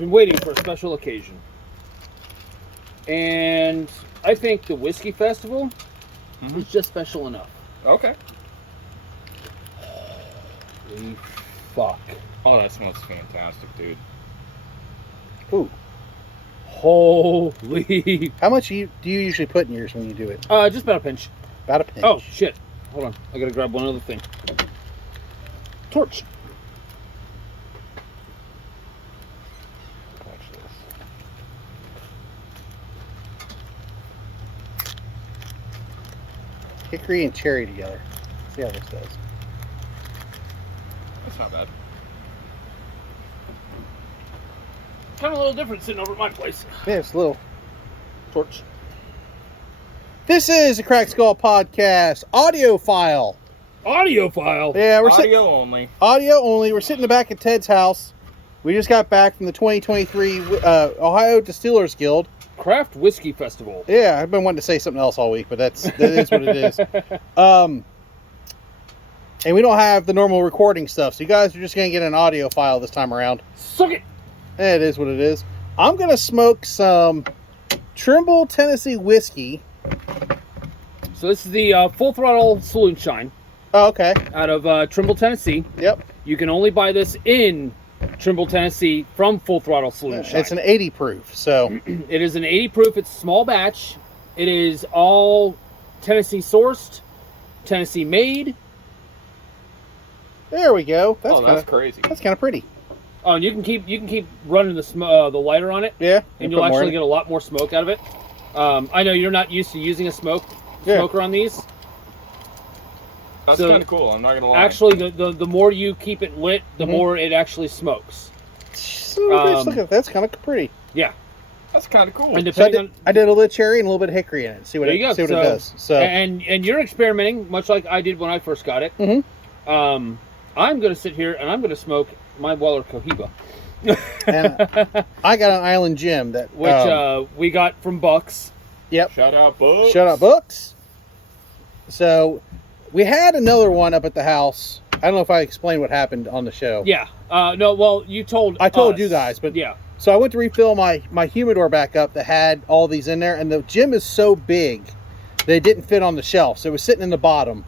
been waiting for a special occasion. And I think the Whiskey Festival is just special enough. Okay. Holy fuck. Oh, that smells fantastic, dude. Ooh. Holy. How much do you usually put in yours when you do it? Just about a pinch. About a pinch. Oh, shit. Hold on. I gotta grab one other thing. Torch. Watch this. Hickory and cherry together. See how this does. That's not bad. Kind of a little different sitting over at my place. Yeah, it's a little. Torch. This is the Crack Skull Podcast audio file. Audio file. Yeah, we're Audio only. audio only. We're sitting in the back at Ted's house. We just got back from the 2023 Ohio Distillers Guild. Craft Whiskey Festival. Yeah, I've been wanting to say something else all week, but that is what it is. And we don't have the normal recording stuff, so you guys are just going to get an audio file this time around. Suck it. It is what it is. I'm going to smoke some Trimble Tennessee whiskey. So this is the Full Throttle Saloon Shine. Oh, okay. Out of Trimble, Tennessee. Yep. You can only buy this in Trimble, Tennessee from Full Throttle Saloon Shine. It's an 80 proof, so. It is an 80 proof. It's a small batch. It is all Tennessee sourced, Tennessee made. There we go. That's crazy. That's kind of pretty. Oh, and you can keep running the lighter on it. Yeah. And you'll actually get a lot more smoke out of it. I know you're not used to using a smoker on these. That's kind of cool. I'm not gonna lie. Actually, the more you keep it lit, the more it actually smokes. So, that's kind of pretty. Yeah. That's kind of cool. And So depending I did a little cherry and a little bit of hickory in it. See what there you go. it does. So and you're experimenting much like I did when I first got it. Mm-hmm. I'm going to sit here and I'm going to smoke my Weller Cohiba. And I got an Island Gem that which we got from Bucks. Yep. Shout out Books. Shout out Books. So we had another one up at the house. I don't know if I explained what happened on the show. Yeah. No. Well, I told you guys, but yeah. So I went to refill my humidor back up that had all these in there, and the gym is so big that it didn't fit on the shelf, so it was sitting in the bottom.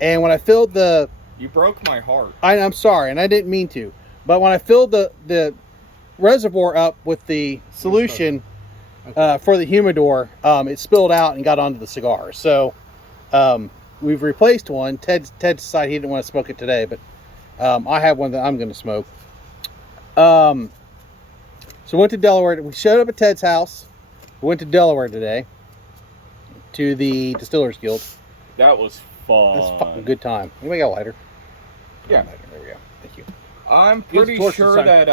And when I filled the, You broke my heart. I'm sorry, and I didn't mean to, but when I filled the reservoir up with the solution for the humidor, it spilled out and got onto the cigar. So we've replaced one. Ted decided he didn't want to smoke it today, but I have one that I'm going to smoke. So we went to Delaware. We showed up at Ted's house. We went to Delaware today to the Distillers Guild. That was fun. That's a fucking good time. Anybody got a lighter? Yeah. There we go. Thank you. I'm pretty sure that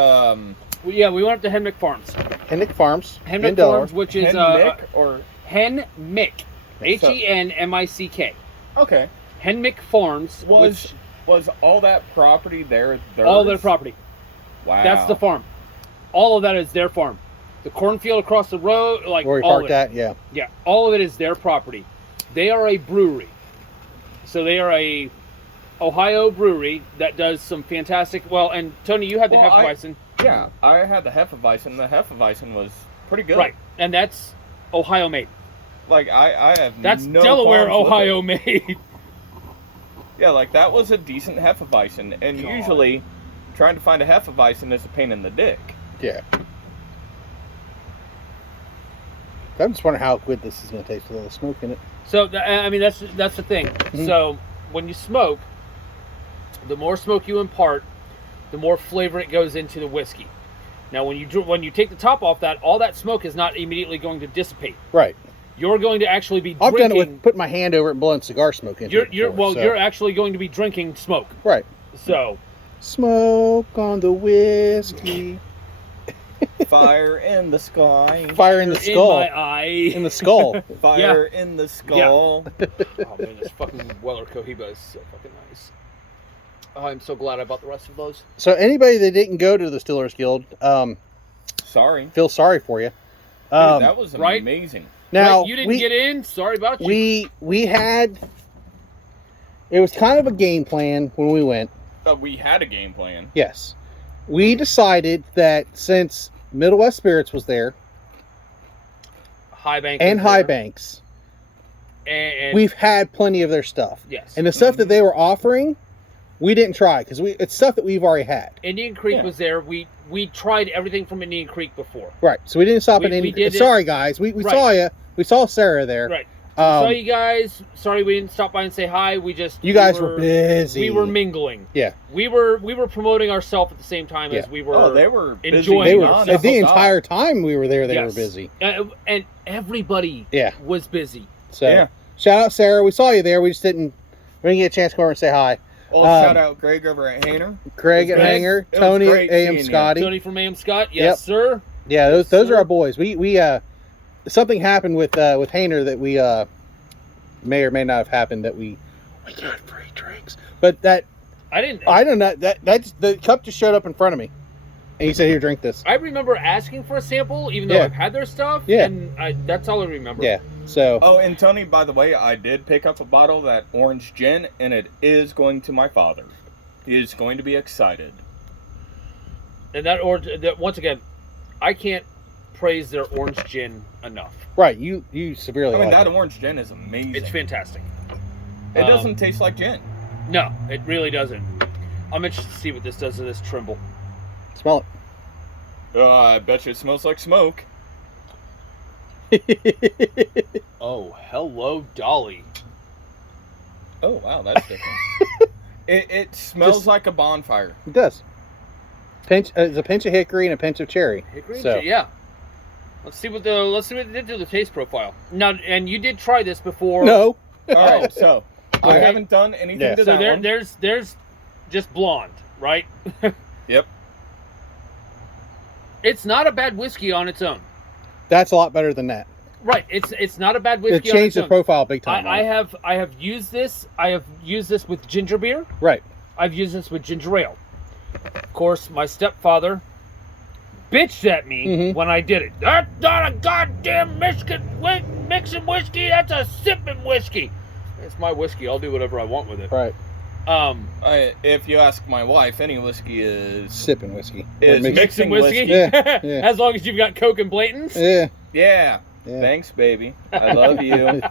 Yeah, we went up to Henmick Farms. Henmick Farms. in Henmick Delaware. Farms, which is Henmick or Henmick, HENMICK. okay. Henmick Farms Was all that property theirs? All their property. Wow. That's the farm. All of that is their farm. The cornfield across the road, like Where we all parked of it. at, yeah. Yeah, all of it is their property. They are a brewery. So they are a Ohio brewery that does some fantastic. Well, and Tony, you had the Hefeweizen. Yeah, I had the Hefeweizen. The Hefeweizen was pretty good. Right, and that's Ohio made. Like I have That's no Delaware, qualms with Ohio it. made. Yeah, like that was a decent Hefeweizen, and God. usually trying to find a Hefeweizen is a pain in the dick. Yeah. I'm just wondering how good this is going to taste with all the smoke in it. So I mean that's the thing. Mm-hmm. So when you smoke, the more smoke you impart, the more flavor it goes into the whiskey. Now when you take the top off that, all that smoke is not immediately going to dissipate. Right. You're going to actually be I've drinking. done it with putting my hand over it and blowing cigar smoke into it. You're actually going to be drinking smoke. Right. So smoke on the whiskey. Fire in the sky. Fire in the skull. In my eye. In the skull. Fire in the skull. Oh man, this fucking Weller Cohiba is so fucking nice. Oh, I'm so glad I bought the rest of those. So anybody that didn't go to the Distillers Guild, Sorry. feel sorry for you. Dude, that was right? amazing. Now right, you didn't get in. Sorry about you. We had. It was kind of a game plan when we went. We had a game plan. Yes, we decided that since Middle West Spirits was there, High Bank and was High there. Banks. And We've had plenty of their stuff. yes. And the stuff that they were offering, we didn't try because it's stuff that we've already had. Indian Creek Yeah. was there. We tried everything from Indian Creek before. Right. So we didn't stop We- at any. we did it- Sorry, guys. We Right. saw you. We saw Sarah there. Right. Saw Um, you guys. Sorry we didn't stop by and say hi. We guys were busy. We were mingling. Yeah. We were promoting ourselves at the same time as Yeah. we were. Oh, they were busy. enjoying They were nonstop. the entire time we were there. They were Yes. busy. And everybody Yeah. was busy. So Yeah. shout out Sarah. We saw you there. We just didn't. We didn't get a chance to go over and say hi. Well, shout out Greg over at Hainer. Craig It at was great. Hanger, It was Tony great at AM seeing you. Scotty. Tony from AM Scott. Yes, Yep. sir. Yeah, those Sir. are our boys. We something happened with Hainer that we may or may not have happened that we got free drinks. But that I didn't. I don't know that's the cup just showed up in front of me, and he said, "Here, drink this." I remember asking for a sample, even though Yeah. I've had their stuff. Yeah. And that's all I remember. Yeah. So Oh, and Tony, by the way, I did pick up a bottle of that orange gin, and it is going to my father. He is going to be excited. And that once again, I can't praise their orange gin enough. right, you severely I mean, like that it. orange gin is amazing. It's fantastic. It doesn't taste like gin. No, it really doesn't. I'm interested to see what this does to this Trimble. Smell I bet you it smells like smoke. it. Oh, hello, Dolly. Oh, wow, that's different. It smells Just- like a bonfire. It does. It's a pinch of hickory and a pinch of cherry. Hickory and So- cherry, yeah. Let's see what it did to the taste profile. Now, and you did try this before. No. All right, so I Okay. haven't done anything Yeah. to So that one. there's just blonde, right? Yep. It's not a bad whiskey on its own. That's a lot better than that. Right. It's not a bad It whiskey on changed its the own. profile big time. I have used this. I have used this with ginger beer. Right. I've used this with ginger ale. Of course, my stepfather bitched at me Mhm. when I did it. That's not a goddamn mixing whiskey. That's a sipping whiskey. It's my whiskey. I'll do whatever I want with it. Right. If you ask my wife, any whiskey is Sipping whiskey. Is Or mixed- mixing whiskey. Yeah, yeah. As long as you've got Coke and Blanton's. Yeah. Yeah. Yeah. Thanks, baby. I love you.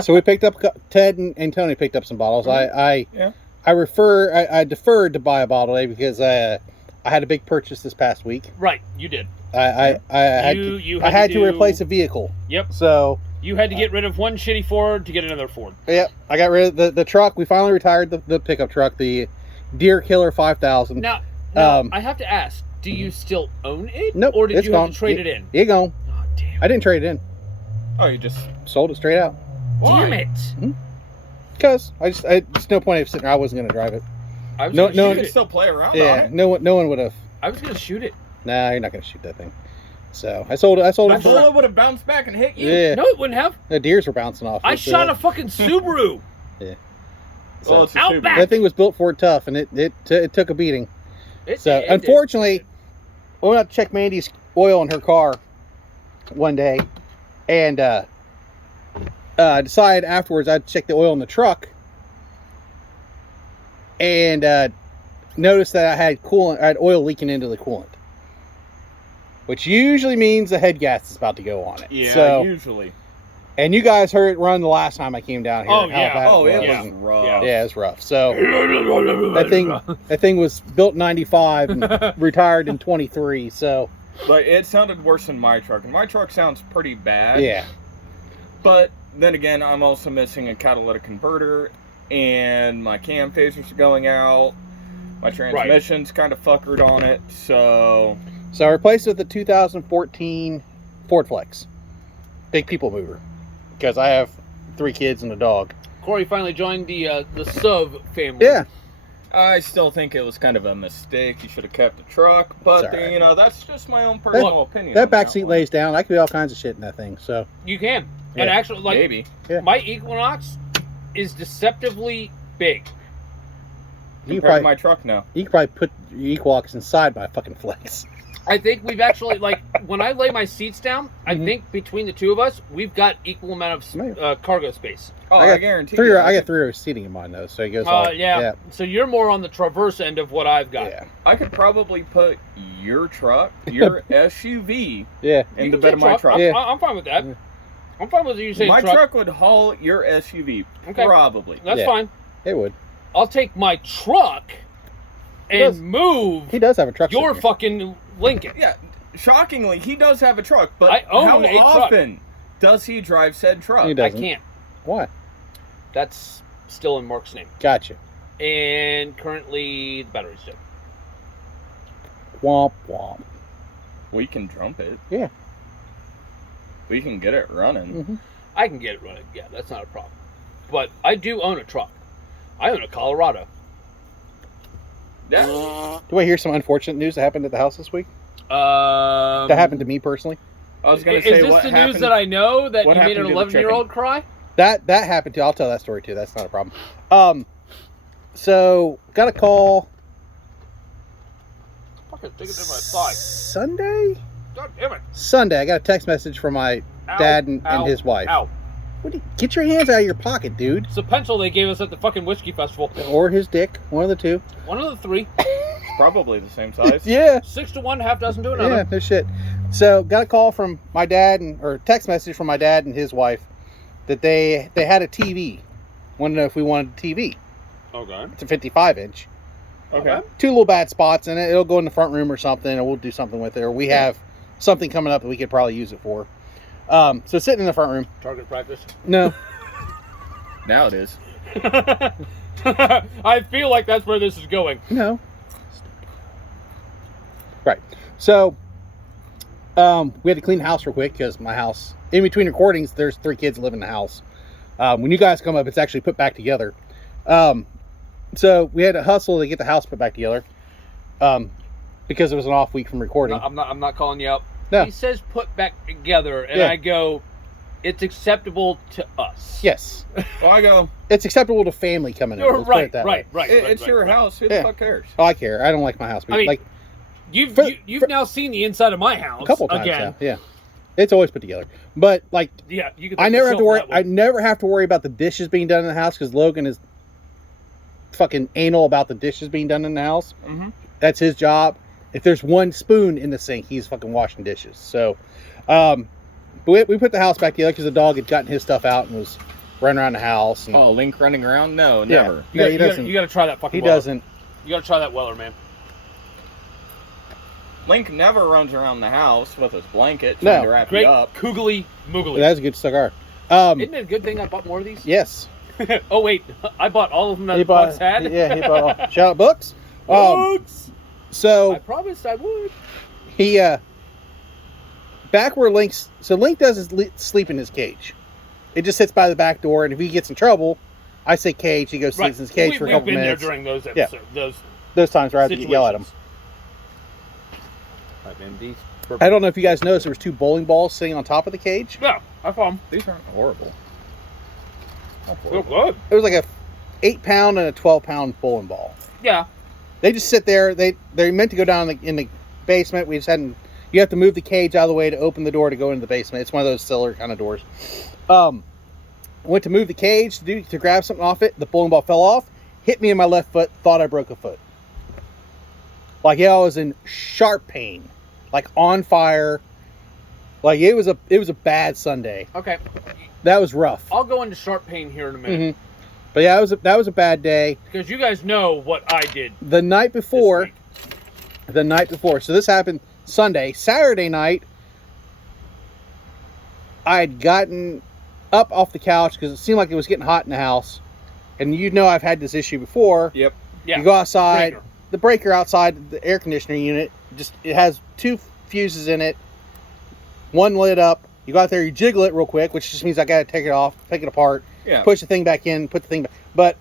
So we picked up Ted and Tony picked up some bottles. Yeah. I deferred to buy a bottle today because I had a big purchase this past week. Right, you did. I had You I had to replace a vehicle. Yep. So You had to get rid of one shitty Ford to get another Ford. yeah, I got rid of the truck. We finally retired the pickup truck, the Deer Killer 5000. Now, I have to ask, do you still own it? Nope, Or did it's you gone. have to trade it in? You gone. Oh, damn. I didn't trade it in. Oh, you just Sold it straight out. Damn Why? it. Because there's no point of sitting there. I wasn't going to drive it. I was No, gonna no, you shoot can it. still play around on Yeah, it. no one would have. I was going to shoot it. Nah, you're not going to shoot that thing. So I sold it. I sold My it for. bullet would have bounced back and hit you. Yeah, No, it wouldn't have. the deers were bouncing off. I it, shot so a fucking Subaru. Well, it's a Outback. that thing was built Ford tough, and it took a beating. So It did. unfortunately, we went out to check Mandy's oil in her car one day, and decided afterwards I'd check the oil in the truck, and noticed that I had coolant. I had oil leaking into the coolant, which usually means the head gas is about to go on it. Yeah, So, usually. and you guys heard it run the last time I came down here. Oh, and how yeah. bad Oh, it Yeah. was rough. Yeah, it's rough. So that thing was built in '95 and retired in '23. So But it sounded worse than my truck, and my truck sounds pretty bad. yeah, But then again, I'm also missing a catalytic converter, and my cam phasers are going out. My transmission's kind of fuckered on it, so so I replaced it with the 2014 Ford Flex, big people mover, because I have 3 kids and a dog. Corey finally joined the SUV family. Yeah, I still think it was kind of a mistake. You should have kept the truck, but It's all right. you know, that's just my own personal opinion. that on back seat one. lays down. I could be all kinds of shit in that thing. So You can. Yeah. And actually, like, Maybe. Yeah. my Equinox is deceptively big. you Compared could to my truck now. probably put your Equinox inside my fucking Flex. I think we've actually, like, when I lay my seats down, I think between the two of us, we've got equal amount of cargo space. Oh, I guarantee you. I got 3 rows seating in mine, though, so it goes yeah. So you're more on the traverse end of what I've got. Yeah. I could probably put your truck, your SUV, in the bed of my truck. Yeah. I'm fine with that. I'm fine with you saying my truck would haul your SUV, probably. That's fine. It would. I'll take my truck and move. He does have a truck. Your fucking Lincoln. Yeah. Shockingly, he does have a truck, but I own how a often truck. does he drive said truck? He doesn't. I can't. Why? That's still in Mark's name. Gotcha. And currently, the battery's dead. Womp womp. We can jump it. Yeah. We can get it running. I can get it running. Yeah, that's not a problem. But I do own a truck. I own a Colorado. Yeah. Do I hear some unfortunate news that happened at the house this week? That happened to me personally. I was going to say, is this the news that I know that you made an 11-year-old cry? That happened too. I'll tell that story too. That's not a problem. So got a call. Fucking dig it in my thigh. Sunday. God damn it. Sunday, I got a text message from my dad and his wife. Ow. Get your hands out of your pocket, dude. It's a pencil they gave us at the fucking whiskey festival. Or his dick, one of the two. One of the three. It's probably the same size. Yeah. 6 to 1, half dozen to another. Yeah, no shit. So got a call from my dad or text message from my dad and his wife that they had a TV. Wanted to know if we wanted a TV. Okay. It's a 55-inch. Okay. 2 little bad spots in it. It'll go in the front room or something, and we'll do something with it. Or we have something coming up that we could probably use it for. So sitting in the front room. Target practice? No. Now it is. I feel like that's where this is going. No. Right. So, we had to clean the house real quick because my house, in between recordings, there's 3 kids that live in the house. When you guys come up, it's actually put back together. So we had to hustle to get the house put back together because it was an off week from recording. No, I'm not calling you out. No. He says put back together, and I go, it's acceptable to us. Yes. Well, I go, it's acceptable to family coming in. Let's put it that way. Right. It's your house. Who the fuck cares? Oh, I care. I don't like my house. I mean, like, you've now seen the inside of my house a couple times again. now. Yeah. It's always put together. But like, yeah, you can I never have to worry. I never have to worry about the dishes being done in the house because Logan is fucking anal about the dishes being done in the house. Mm-hmm. That's his job. If there's one spoon in the sink, he's fucking washing dishes. So, but we put the house back together because the dog had gotten his stuff out and was running around the house. And, Link running around? No, never. Yeah, he doesn't. You got to try that fucking. He Weller. doesn't. You got to try that Weller, man. Link never runs around the house with his blanket trying to wrap you up. Googly moogly. That's a good cigar. Isn't it a good thing I bought more of these? Yes. Oh wait, I bought all of them that Bucks had. Yeah, he bought all. Shout out Books. Books. So I promised I would. He back where Link's. So Link doesn't sleep in his cage. It just sits by the back door, and if he gets in trouble, I say cage. He goes sleeps in his cage for a couple minutes. We've been there during those episodes. Yeah. Those times where I had to yell at him. I don't know if you guys noticed there was 2 bowling balls sitting on top of the cage. Yeah, I saw them. These aren't horrible. Feel good. It was like a 8-pound and a 12-pound bowling ball. Yeah. They just sit there. They're meant to go down in the basement. We just hadn't. You have to move the cage out of the way to open the door to go into the basement. It's one of those cellar kind of doors. Went to move the cage to grab something off it. The bowling ball fell off, hit me in my left foot. Thought I broke a foot. Like I was in sharp pain, like on fire. Like it was a bad Sunday. Okay. That was rough. I'll go into sharp pain here in a minute. Mm-hmm. But yeah, that was a bad day. Because you guys know what I did the night before. So this happened Sunday. Saturday night, I had gotten up off the couch because it seemed like it was getting hot in the house. And you know I've had this issue before. Yep. Yeah. You go outside. The breaker outside the air conditioner unit, it has 2 fuses in it. One lit up. You go out there, you jiggle it real quick, which just means I got to take it off, take it apart, push the thing back in, put the thing back. But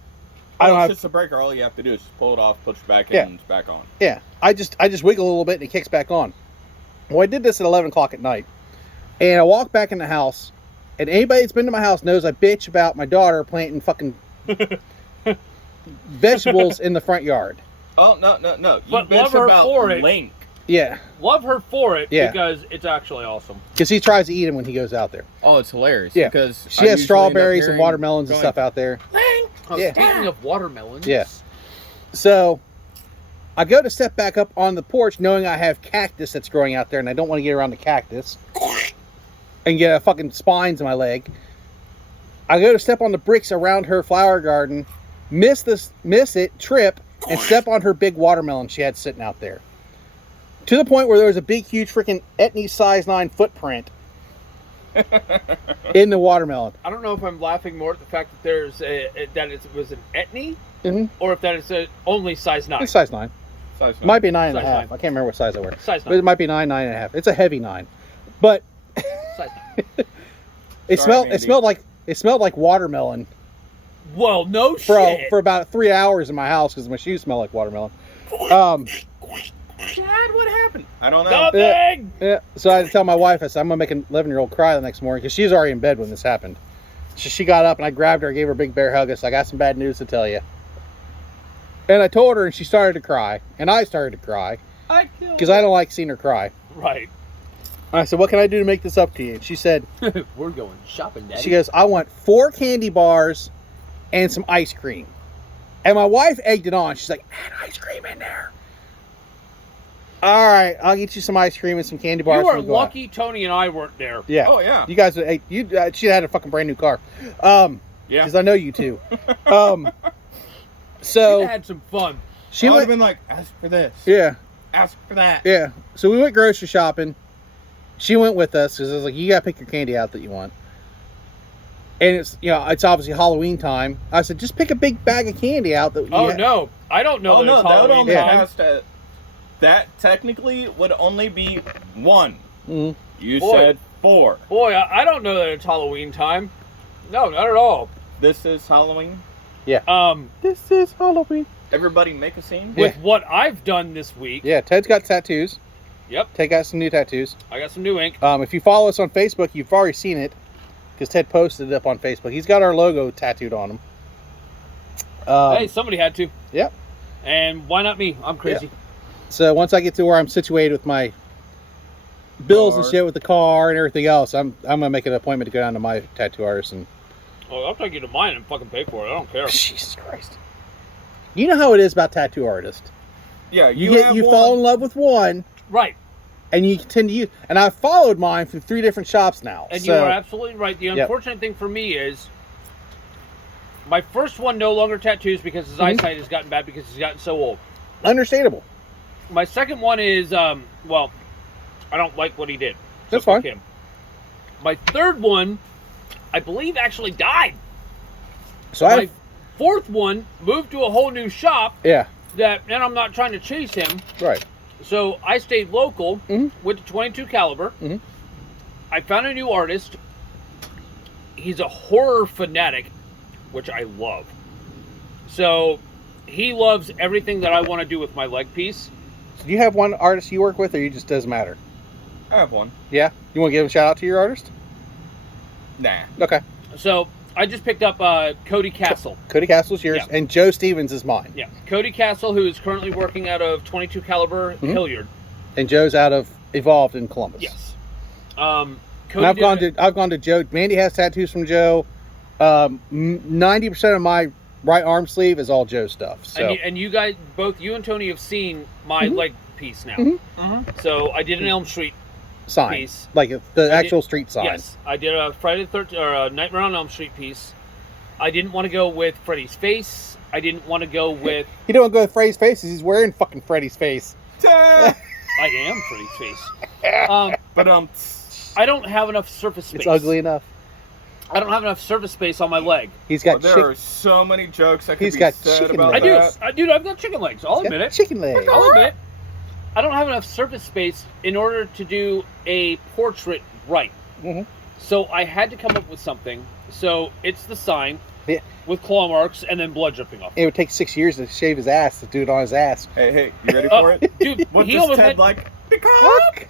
I don't have. It's just a breaker. All you have to do is just pull it off, push it back in, and it's back on. Yeah. I just wiggle a little bit and it kicks back on. Well, I did this at 11 o'clock at night. And I walked back in the house. And anybody that's been to my house knows I bitch about my daughter planting fucking vegetables in the front yard. Oh, no. You But bitch love her about for it. Link Yeah. Love her for it Yeah. because it's actually awesome. Because he tries to eat them when he goes out there. Oh, it's hilarious. Yeah. Because She has strawberries and watermelons and stuff out there. Oh, Yeah. Speaking of watermelons. Yeah. So I go to step back up on the porch knowing I have cactus that's growing out there and I don't want to get around the cactus and get a fucking spines in my leg. I go to step on the bricks around her flower garden, miss it, trip, and step on her big watermelon she had sitting out there. To the point where there was a big, huge freaking Etnies size 9 footprint in the watermelon. I don't know if I'm laughing more at the fact that it was an Etnie, Mm-hmm. or if that is only size 9. It's size 9. Size It might be 9 and a Size half. 9. I can't remember what size I wear. Size But it 9. might be 9, 9 and a half. It's a heavy 9. But Size 9. it Sorry, smelled like watermelon Well, no for shit. about 3 hours in my house because my shoes smell like watermelon. Dad, what happened? I don't know. Nothing. Yeah, so I had to tell my wife, I said, I'm going to make an 11-year-old cry the next morning because she was already in bed when this happened. So she got up and I grabbed her, gave her a big bear hug. I said, I got some bad news to tell you. And I told her and she started to cry. And I started to cry because I don't like seeing her cry. Right. And I said, what can I do to make this up to you? And she said, We're going shopping, Daddy. she goes, I want 4 candy bars and some ice cream. And my wife egged it on. She's like, add ice cream in there. All right, I'll get you some ice cream and some candy bars. You are when we go out." lucky Tony and I weren't there. Yeah. Oh, yeah. You guys, she had a fucking brand new car. Yeah. Because I know you two. She So had some fun. she I would went. have been like, ask for this. Yeah, Ask for that. yeah. So we went grocery shopping. She went with us because I was like, you gotta pick your candy out that you want. And it's it's obviously Halloween time. I said, just pick a big bag of candy out that. Oh, no. I don't know Oh, that no, it's that would Halloween only time. pass to... That technically would only be 1. Mhm. You Boy. said 4. Boy, I don't know that it's Halloween time. No, not at all. This is Halloween. This is Halloween. Everybody make a scene. Yeah. With what I've done this week. Yeah, Ted's got tattoos. Yep. Ted got some new tattoos. I got some new ink. If you follow us on Facebook, you've already seen it because Ted posted it up on Facebook. He's got our logo tattooed on him. Hey, somebody had to. Yep. And why not me? I'm crazy. So once I get to where I'm situated with my bills and Car. shit with the car and everything else, I'm gonna make an appointment to go down to my tattoo artist and Oh, I'll take you to mine and fucking pay for it. I don't care. Jesus Christ. You know how it is about tattoo artists. Yeah, You fall in love with one Right. and you continue to use, and I've followed mine through 3 different shops now. And so, you are absolutely right. The unfortunate thing for me is my first one no longer tattoos because his eyesight has gotten bad because he's gotten so old. understandable. My second one is, well, I don't like what he did. So That's fuck fine. him. My third one, I believe, actually died. So I My fourth one moved to a whole new shop yeah, and I'm not trying to chase him. right. So I stayed local Mhm. with the 22 caliber. Mhm. I found a new artist. He's a horror fanatic, which I love. So he loves everything that I want to do with my leg piece. So do you have one artist you work with, or you just doesn't matter? I have one. Yeah, you want to give a shout out to your artist? Nah. Okay. So I just picked up Cody Castle. Cody Castle's yours, Yeah. and Joe Stevens is mine. Yeah, Cody Castle, who is currently working out of 22 caliber Mhm. Hillard. And Joe's out of Evolved in Columbus. Yes. And Cody I've did gone to Joe. Mandy has tattoos from Joe. 90% of my right arm sleeve is all Joe stuff. So and you guys, both you and Tony, have seen my Mhm. leg piece now. Mhm. Mm-hmm. So I did an Elm Street sign, piece. like the actual street sign. Yes, I did a Friday the 13th or a Nightmare on Elm Street piece. I didn't want to go with Freddy's face. I didn't want to go with. You don't go with Freddy's face. He's wearing fucking Freddy's face. I am Freddy's face. But I don't have enough surface space. It's ugly enough. I don't have enough surface space on my leg. He's got there are so many jokes that could He's be got said chicken about legs. I that. do. I've got chicken legs. I'll admit it. chicken leg. I'll admit. I don't have enough surface space in order to do a portrait right. Mhm. So I had to come up with something. So it's the sign Yeah. with claw marks and then blood dripping off. It would take 6 years to shave his ass to do it on his ass. Hey, you ready for it? Dude, What he does almost Ted had, like? Fuck.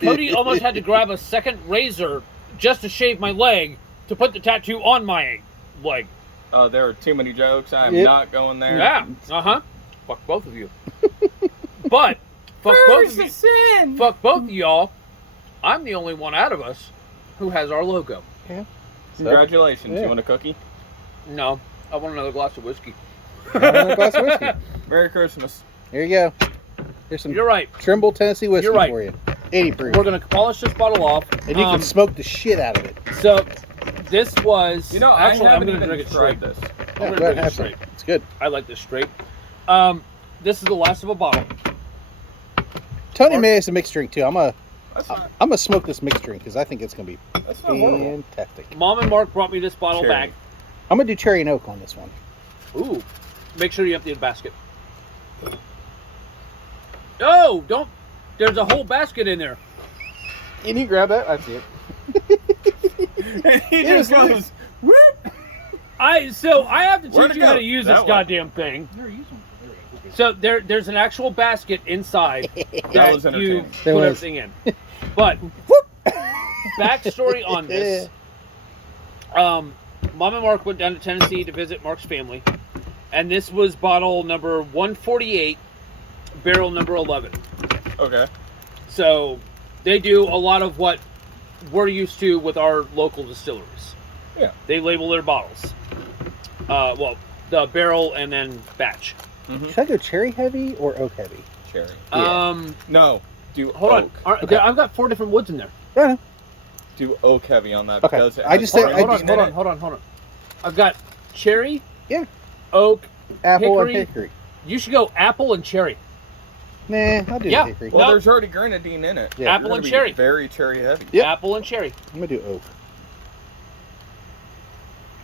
Cody almost had to grab a second razor just to shave my leg to put the tattoo on my leg. There are too many jokes. I'm Yep. not going there. Yeah. Fuck both of you. But Fuck First both of the sin. Fuck both of y'all. I'm the only one out of us who has our logo. Yeah. Congratulations. Yeah. You want a cookie? No, I want another glass of whiskey. Another glass of whiskey. Merry Christmas. Here you go. Here's some You're right. Trimble, Tennessee whiskey You're right. for you. 80 proof. We're gonna polish this bottle off, And you can smoke the shit out of it. So, this was. You know, actually, I I'm haven't gonna even drink it tried straight. this. I'm Yeah, gonna go ahead, drink it have some. straight. It's good. I like this straight. This is the last of a bottle. Tony made us a mixed drink too. I'm That's gonna smoke this mixed drink because I think it's gonna be not horrible. fantastic. Mom and Mark brought me this bottle Cherry. back. I'm gonna do cherry and oak on this one. Ooh. Make sure you empty the basket. Oh, don't. There's a whole basket in there. Can you grab that? I see it. He just goes, whoop. I have to Where'd teach it you how go? to use That this one. goddamn thing. So there's an actual basket inside that was you entertaining. put There was. everything in. But backstory on this. Mom and Mark went down to Tennessee to visit Mark's family, and this was bottle number 148, barrel number 11. Okay. So they do a lot of what we're used to with our local distilleries. Yeah. They label their bottles. Well, the barrel and then batch. Should I go cherry heavy or oak heavy? Cherry. Yeah. No. Do Hold oak. on. Okay. I've got 4 different woods in there. Yeah. Do oak heavy on that Okay. because it I has just pine said- Hold bean on. in it. Hold on. I've got cherry. Yeah. Oak. Apple Hickory. and hickory. You should go apple and cherry. Nah, I'll do Yeah. hickory. Well, No. there's already grenadine in it. Yeah. You're Apple gonna and be cherry. Very cherry heavy. Yep. Apple and cherry. I'm gonna do oak.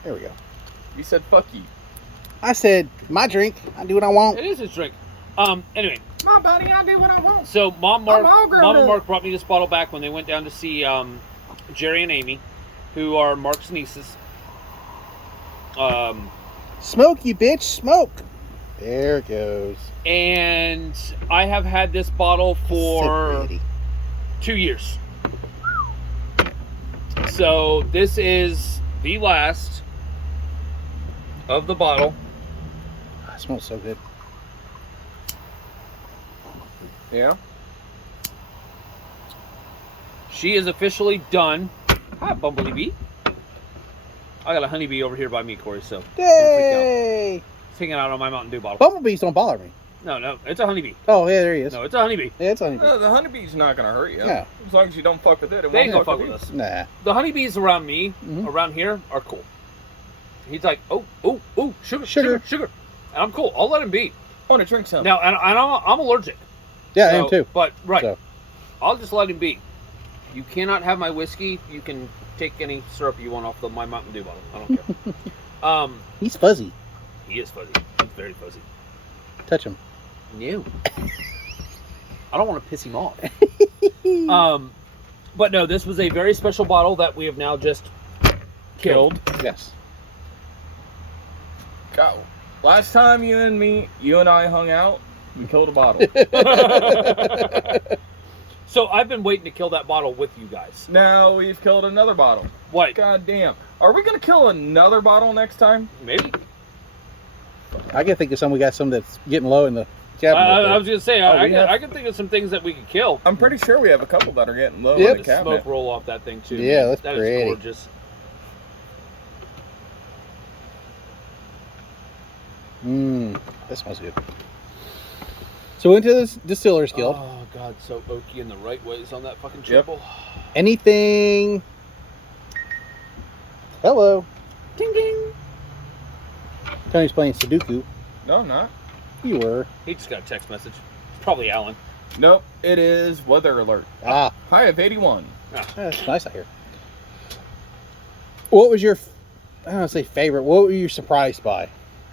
There we go. You said fuck you. I said my drink. I do what I want. It is his drink. Anyway, My buddy, I do what I want. so Mom I'm all grown and up. Mark brought me this bottle back when they went down to see Jerry and Amy, who are Mark's nieces. Smoke, you bitch, smoke. There it goes. And I have had this bottle for 2 years. So this is the last of the bottle. It smells so good. Yeah. She is officially done. Hi, Bumblebee Bee. I got a honeybee over here by me, Corey, so don't freak out. Yay! It's hanging out on my Mountain Dew bottle. Bumblebees don't bother me. No, it's a honeybee. Oh, yeah, there he is. No, it's a honeybee. Yeah, it's on you. The honeybee's not gonna hurt you. Yeah. As long as you don't fuck with it, it They ain't won't gonna fuck fuck with with you. us. Nah. The honeybees around me, Mhm. around here, are cool. He's like, oh, sugar. Sugar. And I'm cool. I'll let him be. I want to drink some. Now, and I'm allergic. Yeah, I So- am too. But, right. So. I'll just let him be. You cannot have my whiskey. You can take any syrup you want off my Mountain Dew bottle. I don't care. He's fuzzy. He is fuzzy. He's very fuzzy. Touch him. No. I don't want to piss him off. But no, this was a very special bottle that we have now just killed. Yes. Go. Last time you and I hung out, we killed a bottle. So I've been waiting to kill that bottle with you guys. Now we've killed another bottle. What? God damn. Are we gonna kill another bottle next time? Maybe. I can think of some. We got some that's getting low in the cabinet. I was gonna say we have- I can think of some things that we could kill. I'm pretty sure we have a couple that are getting low Yep. in the The cabinet. smoke roll off that thing too. Yeah, man. that's That is pretty. gorgeous. That smells good. So into this Distillers Guild. Oh god, so oaky in the right ways on that fucking Yep. triple. Anything? Hello. Ding ding. Tony's playing Sudoku. No, I'm not. You were. He just got a text message. It's probably Alan. Nope. It is weather alert. Ah, High of 81. that's nice out here. What was your, I don't want to say favorite, what were you surprised by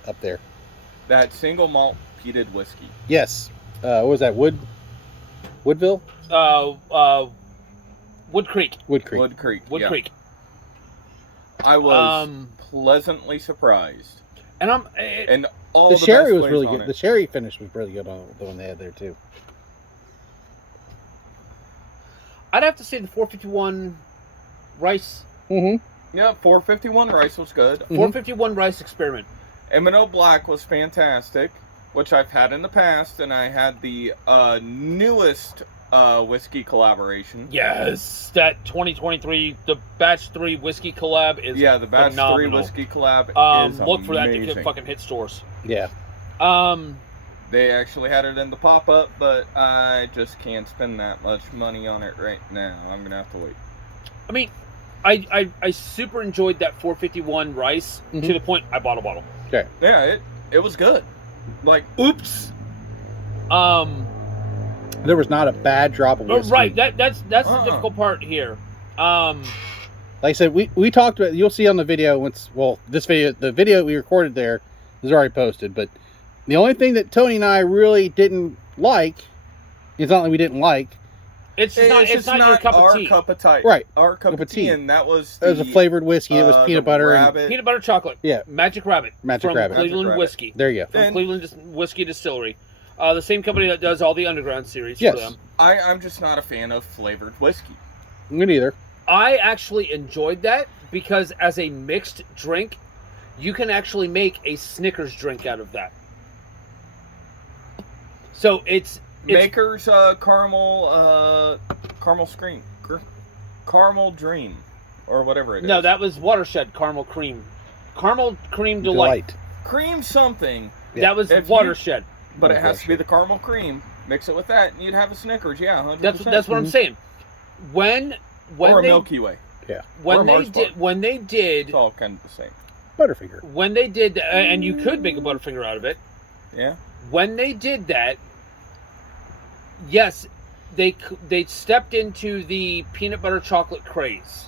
up there? That single malt peated whiskey. Yes. What was that, Woodville? Wood Creek. Wood Creek. Wood Creek. Wood yeah. Creek. I was pleasantly surprised. And I'm And all The the sherry best was ways really on good. it. The sherry finish was really good on the one they had there too. I'd have to say the 451 rice. Mm-hmm. Yeah, 451 rice was good. 451 rice experiment. M&O Black was fantastic. which I've had in the past, and I had the newest whiskey collaboration. Yes, that 2023, the Batch 3 whiskey collab is the Batch phenomenal. 3 whiskey collab is look for that amazing. to fucking hit stores. Yeah. They actually had it in the pop-up, but I just can't spend that much money on it right now. I'm gonna have to wait. I mean, I super enjoyed that 451 rice to the point I bought a bottle. Okay. Yeah, it was good. Like, Oops. There was not a bad drop of whiskey. Right. That's the difficult part here. Like I said, we talked about. You'll see on the video the video we recorded there is already posted. But the only thing that Tony and I really didn't like, it's not that we didn't like. It's not your cup of tea. Cup of tea. Right. Our cup of tea, and that was it was a flavored whiskey. It was peanut butter. Peanut butter chocolate. Yeah. Magic Rabbit. Magic Rabbit. Cleveland Whiskey. There you go. From Cleveland Whiskey Distillery. The same company that does all the Underground series Yes. for them. I'm just not a fan of flavored whiskey. Me neither. I actually enjoyed that because as a mixed drink, you can actually make a Snickers drink out of that. So it's Maker's caramel dream, or whatever it is. No, that was Watershed Caramel Cream. Caramel Cream Delight. Cream something. Yeah. That was Watershed. But it has to be the caramel cream. Mix it with that, and you'd have a Snickers. Yeah, 100%. That's what I'm saying. When or a they, Milky Way. Yeah. When they did it's all kind of the same. Butterfinger. When they did, and you could make a Butterfinger out of it. Yeah. When they did that, yes, they stepped into the peanut butter chocolate craze,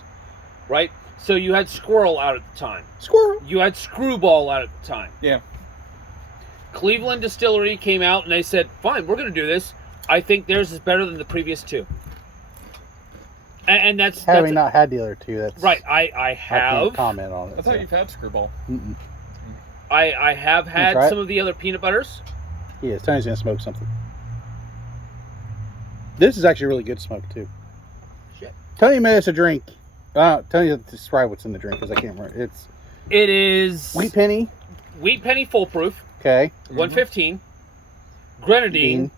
right? So you had Squirrel out at the time. Squirrel. You had Screwball out at the time. Yeah. Cleveland Distillery came out and they said, "Fine, we're going to do this. I think theirs is better than the previous two." And that's having not had the other two. That's right. I have. I can't comment on it. I thought you've had Screwball. Mm-mm. I have had some of the other peanut butters. Yeah, Tony's gonna smoke something. This is actually really good smoke too. Shit. Tony made us a drink. Tony, describe what's in the drink because I can't remember. It is Wheat Penny. Wheat Penny Foolproof. Okay. 115. Grenadine.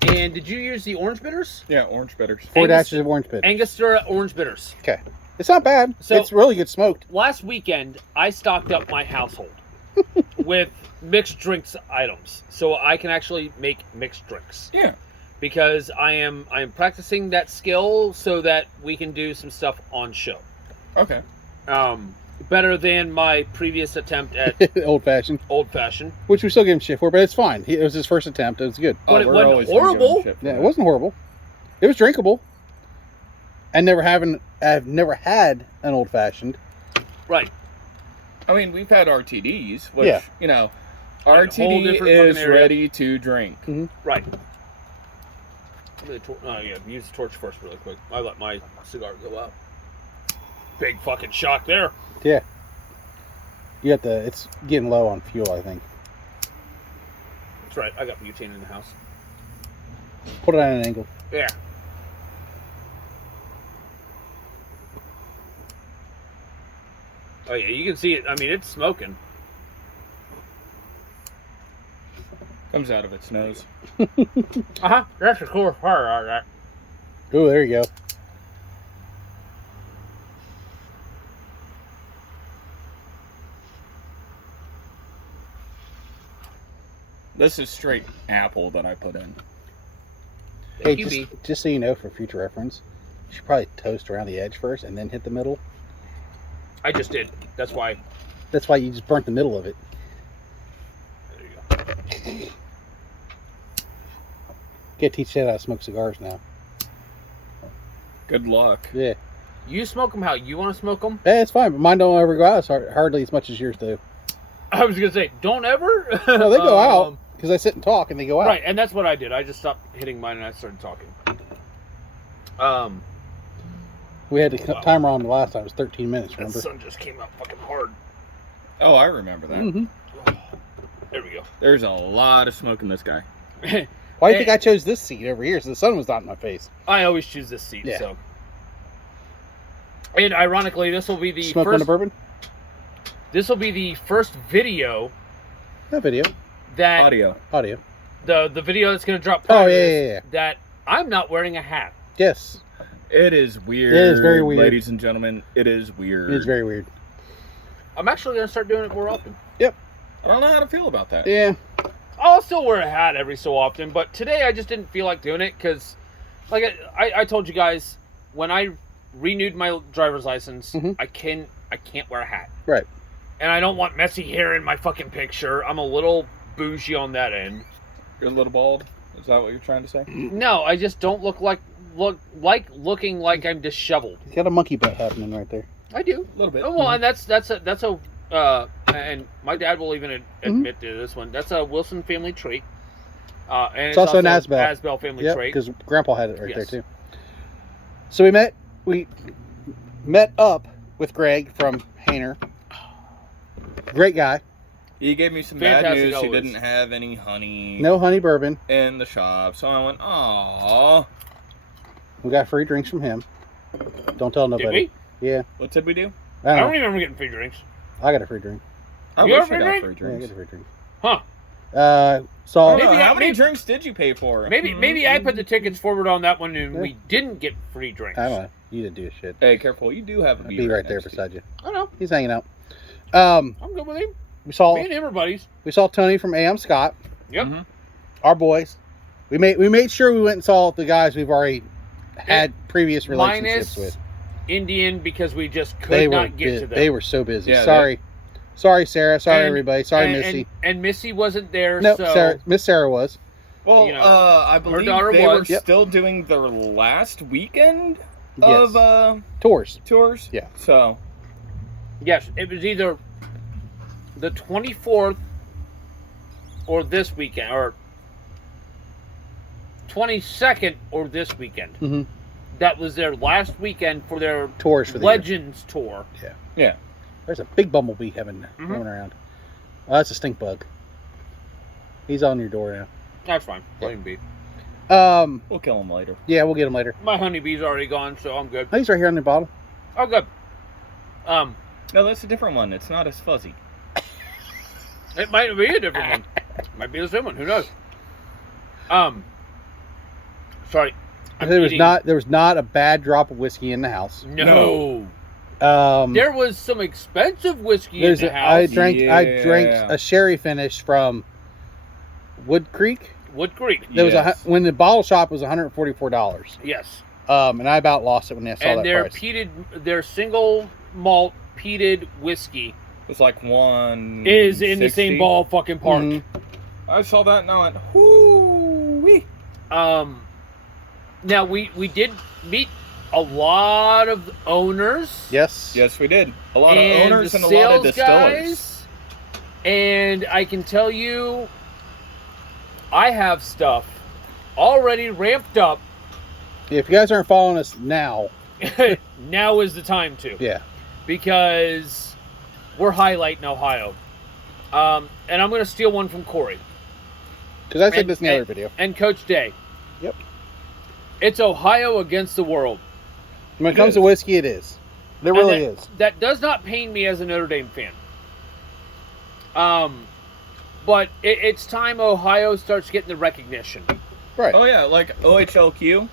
And did you use the orange bitters? Yeah, orange bitters. 4 dashes of orange bitters. Angostura orange bitters. Okay. It's not bad. So, it's really good smoked. Last weekend, I stocked up my household with mixed drinks items, so I can actually make mixed drinks. Yeah. Because I am practicing that skill so that we can do some stuff on show. Okay. Better than my previous attempt at old fashioned, which we still give him shit for, but it's fine. It was his first attempt. It was good. But it wasn't horrible. Yeah, it wasn't horrible. It was drinkable. And I've never had an old fashioned. Right. I mean, we've had RTDs, which RTD is ready to drink. Mm-hmm. Right. Use the torch first, really quick. I let my cigar go out. Big fucking shock there. Yeah. It's getting low on fuel, I think. That's right. I got butane in the house. Put it at an angle. Yeah. Oh yeah, you can see it. I mean, it's smoking. Comes out of its nose. That's a cool part out of that. Oh, there you go. This is straight apple that I put in. Hey, just so you know, for future reference, you should probably toast around the edge first and then hit the middle. I just did. That's why. That's why you just burnt the middle of it. There you go. Can't teach Chad how to smoke cigars now. Good luck. Yeah. You smoke them how you want to smoke them? Yeah, it's fine, but mine don't ever go out hardly as much as yours do. I was going to say, don't ever? No, they go out because I sit and talk and they go out. Right, and that's what I did. I just stopped hitting mine and I started talking. We had the timer on the last time. It was 13 minutes, remember? The sun just came out fucking hard. Oh, I remember that. Mm-hmm. There we go. There's a lot of smoke in this guy. Why do you think I chose this seat over here so the sun was not in my face? I always choose this seat, yeah. So. And ironically, this will be the Smoke on a bourbon? This will be the first video. That video. that Audio. the video that's going to drop. Oh, yeah. That I'm not wearing a hat. Yes. It is weird. It is very weird. Ladies and gentlemen, it is weird. It is very weird. I'm actually going to start doing it more often. Yep. I don't know how to feel about that. Yeah. I'll still wear a hat every so often, but today I just didn't feel like doing it because, like I told you guys, when I renewed my driver's license, I can't wear a hat. Right. And I don't want messy hair in my fucking picture. I'm a little bougie on that end. You're a little bald? Is that what you're trying to say? No, I just don't looking like I'm disheveled. You got a monkey butt happening right there. I do. A little bit. Oh, well, and that's a and my dad will even admit to this one. That's a Wilson family trait. And it's also an Asbell family trait. Because Grandpa had it right there too. So we met up with Greg from Hainer. Great guy. He gave me some Fantastic bad news. always. He didn't have any honey. No honey bourbon in the shop. So I went, aww. We got free drinks from him. Don't tell nobody. Did we? Yeah. What did we do? I don't remember getting free drinks. I got a free drink. I You wish got a free I got drink? free Yeah, I drinks. got a free drink. Huh. So Maybe, how many maybe- drinks did you pay for? Maybe I put the tickets forward on that one and we didn't get free drinks. I don't know. You didn't do a shit. Hey, careful. You do have a I'll beer be right there next to beside you. I know. He's hanging out. I'm good with him. We saw Me and him are buddies. Tony from AM Scott. Yep. Mhm. Our boys. We made sure we went and saw the guys we've already had previous relationships with. Indian, because we just could not get to them. They were so busy. Yeah, Sorry, Sarah. Sorry, And- everybody. Sorry, and, Missy. And Missy wasn't there, No, so Miss Sarah was. Well, You know, I believe daughter they were was. Yep. still doing their last weekend Yes. of Tours. tours. Yeah. So, yes, it was either the 24th or this weekend, or 22nd or this weekend. Mm-hmm. That was their last weekend for their Tours for the year. Legends tour. yeah. There's a big bumblebee roaming around. Oh, that's a stink bug. He's on your door That's fine. Let him be. now. We'll kill him later. Yeah, we'll get him later. My honeybee's already gone, so I'm good. Oh, he's right here on the bottle. Oh, good. No, that's a different one. It's not as fuzzy. It might be a different one. Might be the same one. Who knows? Sorry. I'm There eating- was not a bad drop of whiskey in the house. No. Um, There was some expensive whiskey in there's the a, house. I drank Yeah. a sherry finish from Wood Creek. Wood Creek. There was Yes. when the bottle shop was $144. Yes. And I about lost it when I saw And that their price. their single malt peated whiskey It was like one is in the same ball fucking park. Mhm. I saw that and I went, whoo-wee. Now we did meet a lot of owners. Yes. Yes, we did. A lot of and owners the and a lot of sales distillers. guys. And I can tell you, I have stuff already ramped up. If you guys aren't following us now, Now is the time to. yeah. Because we're highlighting Ohio. And I'm going to steal one from Corey. Because I said And- this in the other video. And Coach Day. Yep. It's Ohio against the world. When it comes to whiskey, it is. There And really that, is. That does not pain me as a Notre Dame fan. But it's time Ohio starts getting the recognition. Right. Oh, yeah, like OHLQ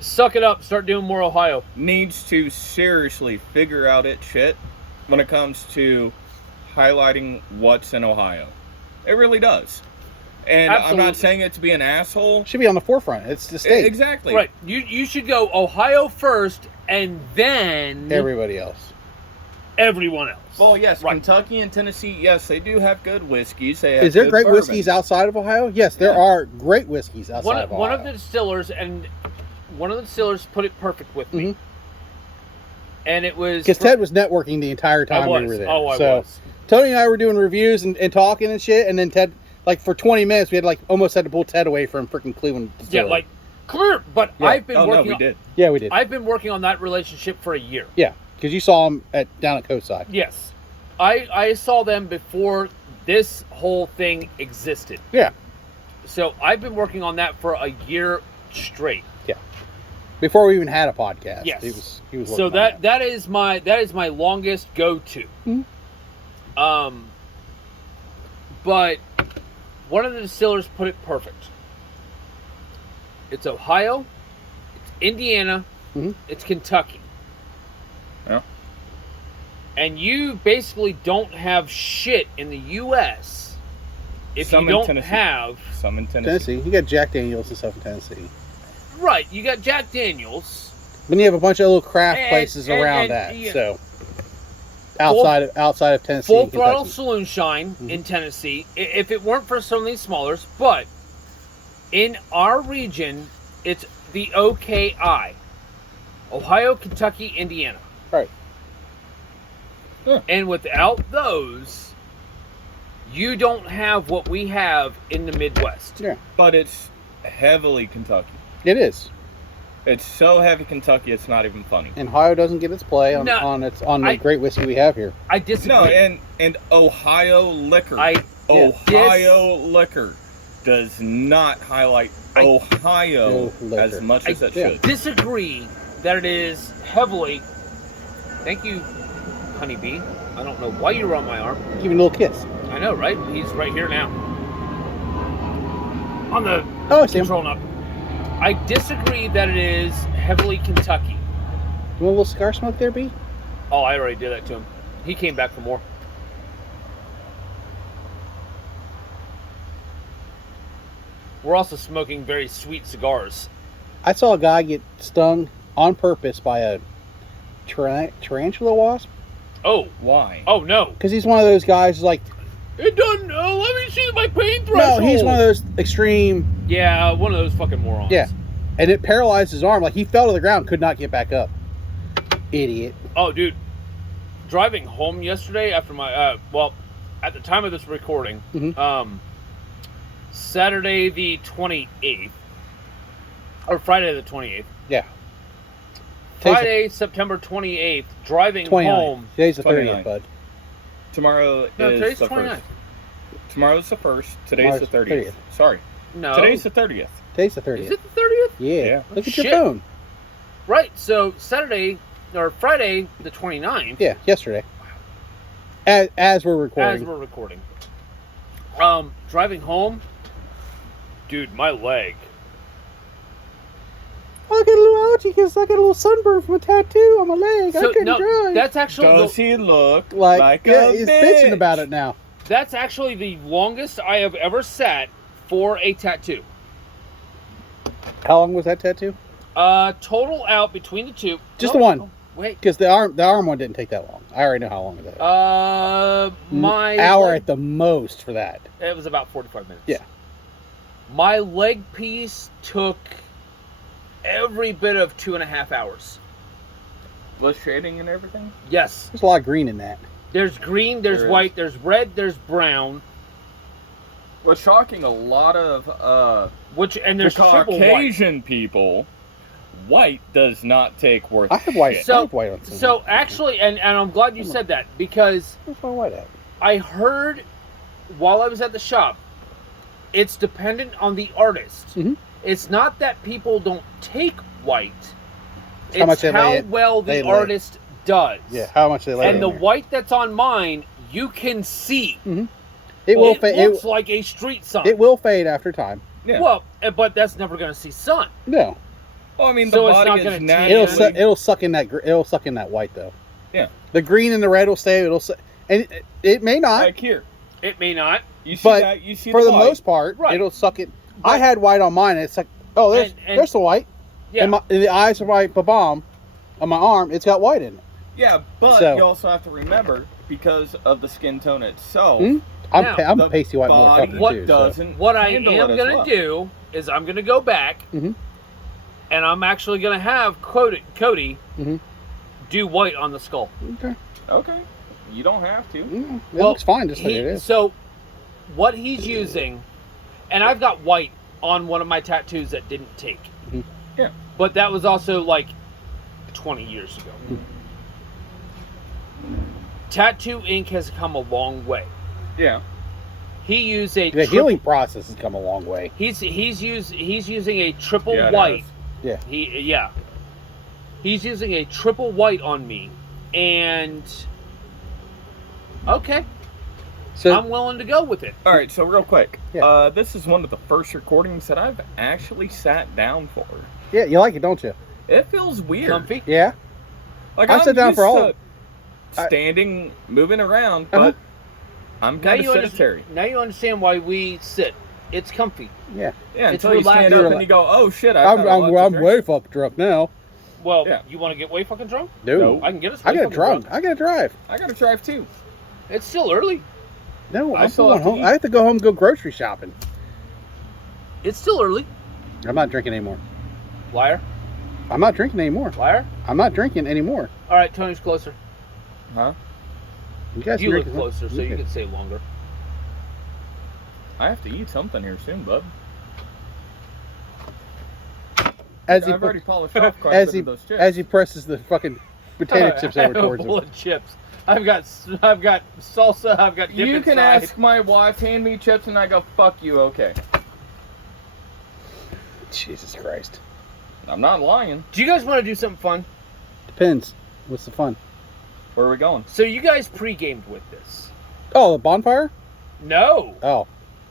Suck it up. Start doing more Ohio. needs to seriously figure out its shit when it comes to highlighting what's in Ohio. It really does. And I'm Absolutely. not saying it to be an asshole. Should be on the forefront. It's the state. Exactly. Right. You should go Ohio first and then Everybody else. everyone else. Well, yes, Right. Kentucky and Tennessee, yes, they do have good whiskeys. They have Is there good great bourbons. whiskeys outside of Ohio? Yes, there Yeah. are great whiskeys outside of Ohio. One of the distillers put it perfect with me. Mhm. And it was Because Ted was networking the entire time I was. we were there. Oh, I so was. Tony and I were doing reviews and talking and shit, and then Ted, like for 20 minutes, we had almost had to pull Ted away from freaking Cleveland. Yeah, Distillery. like come here. But Yeah. I've been Oh, no, working we did. Yeah, we did. I've been working on that relationship for a year. Yeah, because you saw him down at Coastside. Yes. I saw them before this whole thing existed. Yeah, So I've been working on that for a year straight. before we even had a podcast. Yes. he was. So working on that is my longest go-to. Mhm. But one of the distillers put it perfect. It's Ohio, it's Indiana, it's Kentucky. Yeah. And you basically don't have shit in the U.S. if Some you in don't have... Some in Tennessee. You got Jack Daniels and stuff in Tennessee. Right, you got Jack Daniels. Then you have a bunch of little craft places around that. Yeah. So outside of Tennessee, Full Throttle Saloon Shine in Tennessee. If it weren't for some of these smallers, but in our region, it's the OKI: Ohio, Kentucky, Indiana. Right. Yeah. And without those, you don't have what we have in the Midwest. Yeah. But it's heavily Kentucky. It is. It's so heavy Kentucky, it's not even funny. And Ohio doesn't get its play on the great whiskey we have here. I disagree. No, and Ohio liquor. Ohio liquor does not highlight Ohio as much as it should. Disagree that it is heavily. Thank you, honeybee. I don't know why you're on my arm. Give me a little kiss. I know, right? He's right here now. On the control knob. I disagree that it is heavily Kentucky. You want a little cigar smoke there, B? Oh, I already did that to him. He came back for more. We're also smoking very sweet cigars. I saw a guy get stung on purpose by a tarantula wasp. Oh. Why? Oh, no. Because he's one of those guys who's like... It doesn't... let me see my pain threshold. No, he's one of those extreme... Yeah, one of those fucking morons. Yeah. And it paralyzed his arm. Like, he fell to the ground, could not get back up. Idiot. Oh, dude. Driving home yesterday after my... at the time of this recording, Saturday the 28th, or Friday the 28th. Yeah. Friday, September 28th, driving 29th. home. Today's the 30th, bud. Tomorrow is the 1st. Tomorrow's the 1st. Today's the 30th. Sorry. No. Today's the 30th. Today's the 30th. Is it the 30th? Yeah. Look at your phone. Right. So Saturday, or Friday the 29th. Yeah, yesterday. As we're recording. Driving home. Dude, my leg. I got a little allergy because I got a little sunburn from a tattoo on my leg. I couldn't drive. That's actually... Does he look like a he's bitch? bitching about it now. That's actually the longest I have ever sat for a tattoo. How long was that tattoo? Total out between the two. Just the one. Wait. Because the arm one didn't take that long. I already know how long it was. My hour leg, at the most for that. It was about 45 minutes. Yeah. My leg piece took every bit of 2.5 hours. Was shading and everything? Yes. There's a lot of green in that. There's green, there's white, there's red, there's brown. What's shocking, a lot of there's Caucasian people, white does not take worth I have white. shit. I have white on some. So actually, and I'm glad you said that, because where's my white at? I heard while I was at the shop, it's dependent on the artist. Mm-hmm. It's not that people don't take white. How It's how well the artist does. Yeah, how much they lay And in the there. white that's on mine, you can see. Mm-hmm. It will fade. It looks like a street sign. It will fade after time. Yeah. Well, but that's never going to see sun. No. Well, I mean, So the it's not body gonna is change. naturally... It'll suck in that. It'll suck in that white though. Yeah. The green and the red will stay. And it may not. Like here. It may not. You see But that? You see for the white. most part, Right. it'll suck it. I had white on mine, and it's like, oh, there's the white. Yeah. And in the eyes of my babam on my arm, it's got white in it. Yeah, but So- you also have to remember, because of the skin tone itself, I'm the a pasty white body motherfucker too. doesn't What I handle am it as going to well. do is I'm going to go back, Mhm. and I'm actually going to have Cody Mhm. do white on the skull. Okay. Okay. You don't have to. It looks fine just like it is. So what he's using, and I've got white on one of my tattoos that didn't take. Mhm. Yeah. But that was also like 20 years ago. Tattoo ink has come a long way. Yeah. He used a The healing process has come a long way. He's using a triple Yeah, it white. has. Yeah. He's using a triple white on me, and okay. So I'm willing to go with it. All right, so real quick. Yeah. This is one of the first recordings that I've actually sat down for. yeah, you like it, don't you? It feels weird. Comfy. Yeah. Like I sit down used for all. to standing, moving around, but I'm kind of sedentary. Now you understand why we sit. It's comfy. Yeah. Yeah, It's until you stand relaxing. up and you go, oh shit, I'm way fucking drunk now. Well, Yeah. you want to get way fucking drunk? No. I can get us. I way gotta fucking drive. I gotta drive. I gotta drive too. It's still early. No, I I'm still going have to home. eat. I have to go home and go grocery shopping. It's still early. I'm not drinking anymore. Liar. I'm not drinking anymore. Liar. I'm not drinking anymore. All right, Tony's closer. Huh? You guys You can look drink- closer, so you can stay longer. I have to eat something here soon, bub. As he I've already polished off quite as a bit he of those chips. as he presses the fucking potato chips I over have a towards bowl him. of chips. I've got salsa. I've got dip You can inside. ask my wife, hand me chips, and I go, fuck you, okay. Jesus Christ. I'm not lying. Do you guys want to do something fun? Depends. What's the fun? Where are we going? So you guys pre-gamed with this? Oh, the bonfire? No. Oh.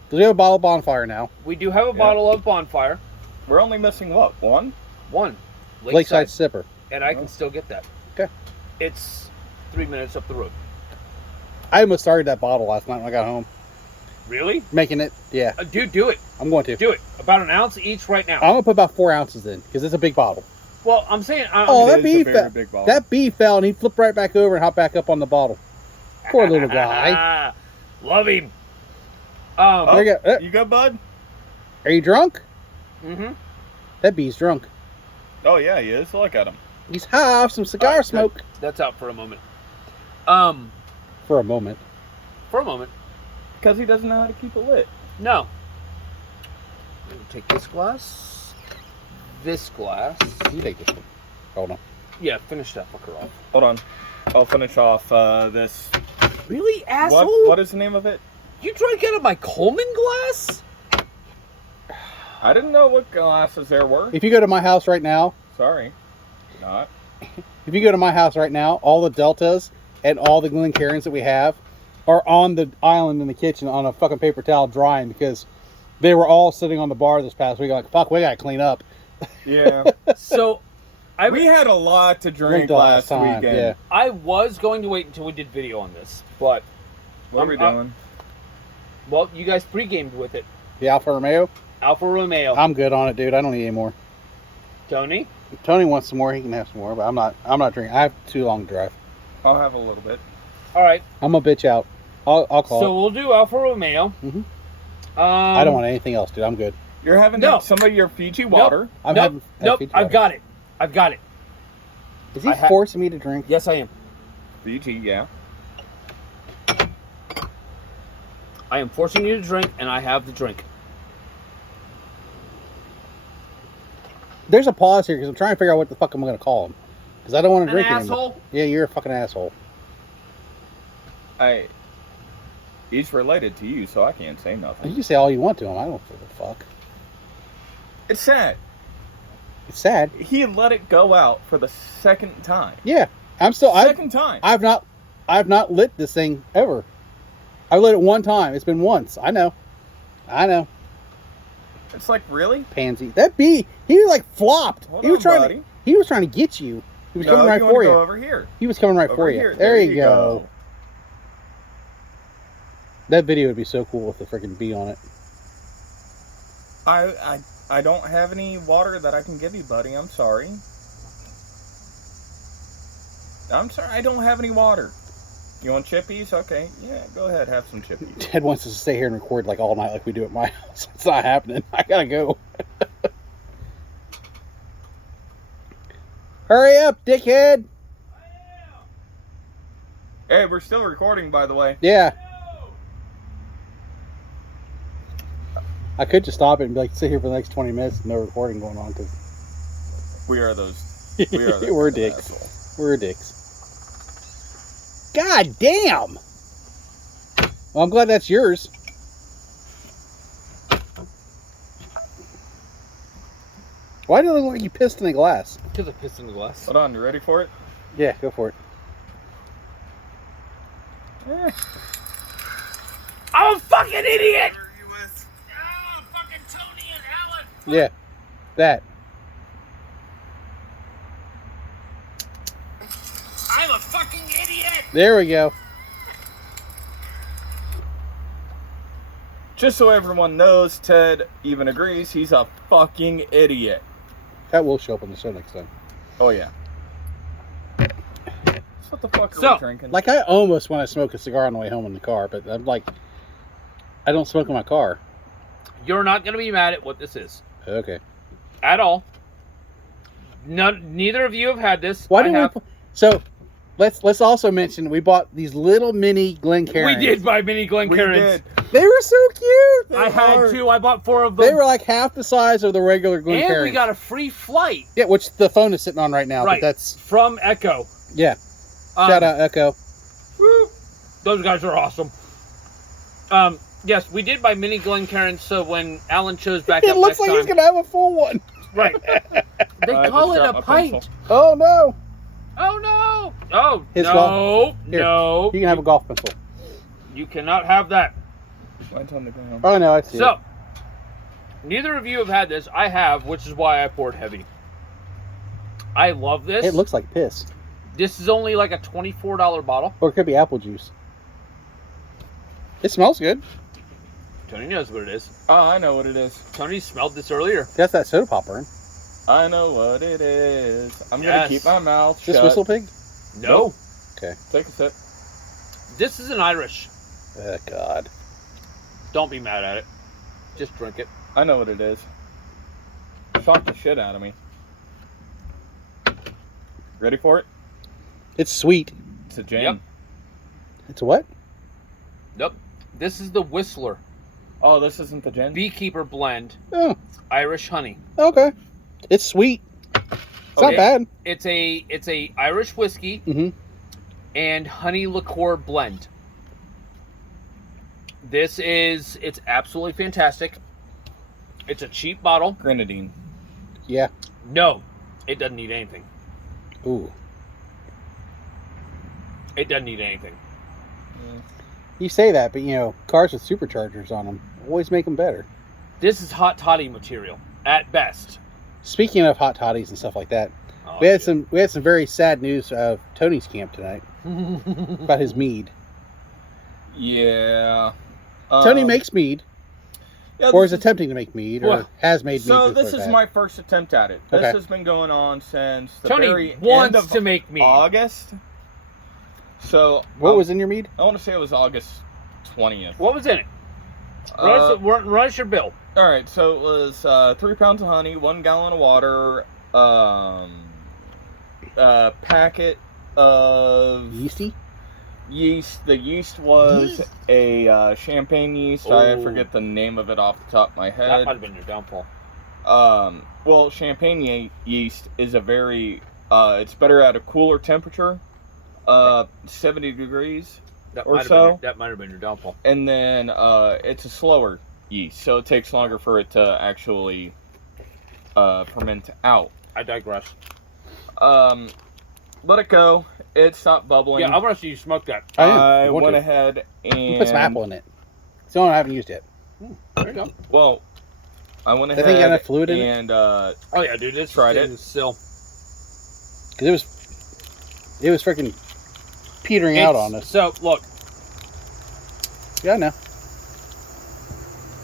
Because we have a bottle of bonfire now. We do have a bottle of bonfire. We're only missing what? One? One. Lakeside Sipper. And I can still get that. Okay. It's 3 minutes up the road. I almost started that bottle last night when I got home. Really? Making it. Yeah. Dude, do it. I'm going to. Do it. About an ounce each right now. I'm going to put about 4 ounces in because it's a big bottle. Well, I'm saying... Oh, It that is bee a very fell. big bottle. That bee fell and he flipped right back over and hopped back up on the bottle. Poor little guy. Love him. Oh, There you go. you good, bud? Are you drunk? Mm-hmm. That bee's drunk. Oh, yeah, he is. Look at him. He's high off some cigar smoke. That's out for a moment. For a moment. For a moment. Because he doesn't know how to keep it lit. No. I'm gonna take this glass. This glass. You take this one. Hold on. Yeah, finish that fucker off. Hold on. I'll finish off this. Really, asshole? What is the name of it? You drank out of my Coleman glass? I didn't know what glasses there were. If you go to my house right now, Sorry. Not. if you go to my house right now, all the Deltas and all the Glencairns that we have are on the island in the kitchen on a fucking paper towel drying because they were all sitting on the bar this past week. Like, fuck, we gotta clean up. Yeah. So, we had a lot to drink the last time, weekend. yeah. I was going to wait until we did video on this, but What are we doing? well, you guys pre-gamed with it. The Alfa Romeo. Alfa Romeo. I'm good on it, dude. I don't need any more. Tony. If Tony wants some more, he can have some more, but I'm not drinking. I have too long to drive. I'll have a little bit. All right. I'm a bitch out. I'll call So it. we'll do Alfa Romeo. Mhm. I don't want anything else, dude. I'm good. You're having No. some of your Fiji water. I'm Nope. having Nope. Fiji I've water. got it. I've got it. Is he I ha- forcing me to drink? Yes, I am. Fiji, yeah. I am forcing you to drink, and I have the drink. There's a pause here because I'm trying to figure out what the fuck I'm going to call him. Because I don't want to An drink anymore. asshole? Yeah, you're a fucking asshole. He's related to you, so I can't say You nothing. can say all you want to him. I don't give a fuck. It's sad. It's sad. He let it go out for the second time. Yeah, I'm still. Second time. I've not lit this thing ever. I lit it one time. It's been once. I know. It's like, really? Pansy. That bee. He like flopped. Hold he on, was trying buddy. to. He was trying to get you. He was coming right you for wanna you. go over here. He was coming right Over for you. here. There you go. That video would be so cool with the freaking bee on it. I don't have any water that I can give you, buddy. I'm sorry. I don't have any water. You want chippies? Okay. Yeah, go ahead. Have some chippies. Ted wants us to stay here and record like all night like we do at my house. It's not happening. I gotta go. Hurry up, dickhead. Hey, we're still recording, by the way. Yeah. I could just stop it and be like, sit here for the next 20 minutes, no recording going on, because We are those. We are those we're kind of dicks. assholes. We're dicks. God damn! Well, I'm glad that's yours. Why do it look like you pissed in the glass? Because I pissed in the glass. Hold on, you ready for it? Yeah, go for it. Eh. I'm a fucking idiot! Oh, fucking Tony and Alan! Yeah, that. I'm a fucking idiot! There we go. Just so everyone knows, Ted even agrees he's a fucking idiot. That will show up on the show next time. Oh, yeah. So what the fuck are we drinking? Like, I almost want to smoke a cigar on the way home in the car, but I'm like, I don't smoke in my car. You're not going to be mad at what this is. Okay. At all. Neither of you have had this. Why didn't we... So, let's also mention we bought these little mini Glencairns. We did buy mini Glencairns. They were so cute. I had 2. I bought 4 of them. They were like half the size of the regular Glencairns. And we got a free flight. Yeah, which the phone is sitting on right now. Right. But that's from Echo. Yeah. Shout out Echo. Woo. Those guys are awesome. Yes, we did buy mini Glencairns, so when Alan shows back up it looks next like time, he's gonna have a full one. Right. They call it a pint. Pencil. Oh no. Oh no. Oh His no. golf. Here, No. You can have a golf pencil. You cannot have that. Mine's on the ground. Oh no, I see. So, neither of you have had this. I have, which is why I poured heavy. I love this. It looks like piss. This is only like a $24 bottle. Or it could be apple juice. It smells good. Tony knows what it is. Oh, I know what it is. Tony smelled this earlier. That's that soda popper in. I know what it is. I'm Yes. gonna keep my mouth Is this shut. Whistle Pig? No. Okay. Take a sip. This is an Irish. Oh God. Don't be mad at it. Just drink it. I know what it is. Shocked the shit out of me. Ready for it? It's sweet. It's a gin. Yep. It's a what? Nope. This is the Whistler Oh, this isn't the gin? Beekeeper Blend Oh, Irish Honey. okay. It's sweet. It's not Okay. bad. It's a Irish whiskey Mm-hmm. and honey liqueur blend. It's absolutely fantastic. It's a cheap bottle. Grenadine. Yeah. No, it doesn't need anything. Ooh. It doesn't need anything. You say that, but you know, cars with superchargers on them always make them better. This is hot toddy material at best. Speaking of hot toddies and stuff like that, Oh, we had shit. some very sad news of Tony's camp tonight about his mead. Yeah. Tony makes mead, yeah, or this is attempting to make mead, or Well, has made mead. So before this is that. my first attempt at it. This Okay. has been going on since the Tony very end wants of to make mead. August. So What was in your mead? I want to say it was August 20th. What was in it? Run us your bill. All right, so it was 3 pounds of honey, 1 gallon of water, a packet of Yeasty? yeast. The yeast was a champagne yeast. I Oh. forget the name of it off the top of my That head. might have been your downfall. Well, champagne yeast is a very it's better at a cooler temperature, 70 degrees. That Or might have so. been that might have been your downfall. And then it's a slower yeast, so it takes longer for it to actually ferment out. I digress. Let it go. It stopped bubbling. Yeah, I want to see you smoke that. I want went to. ahead and You put some apple in it. It's the only one I haven't used yet. There you go. Well, I went I ahead think you got enough fluid in it? and Oh yeah, dude, this Tried thing it. is still. Because it was freaking petering out on us. So look, Yeah, I know.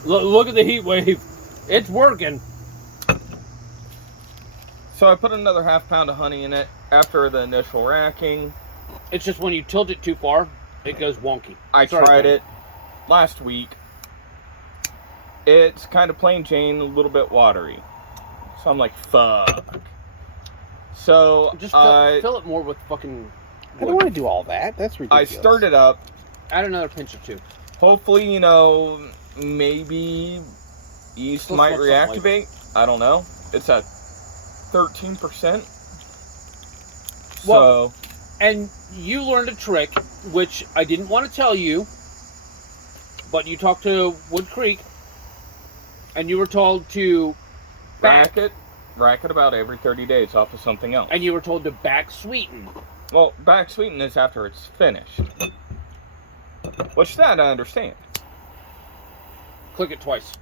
look at the heat wave. It's working. so I put another half pound of honey in it after the initial racking. It's just when you tilt it too far, it goes wonky. I Sorry, tried Tony. it last week. It's kind of plain Jane, a little bit watery. So I'm like, fuck. So Just I fill it more with fucking. I don't want to do all that. That's I ridiculous. stirred it up. Add another pinch or two. Hopefully, maybe yeast Still might smells something like reactivate. I don't know. It's at 13%. Well- So And you learned a trick, which I didn't want to tell you, but you talked to Wood Creek, and you were told to rack it about every 30 days off of something else. and you were told to back sweeten. Well, back sweeten is after it's finished. Which that I understand. Click it twice.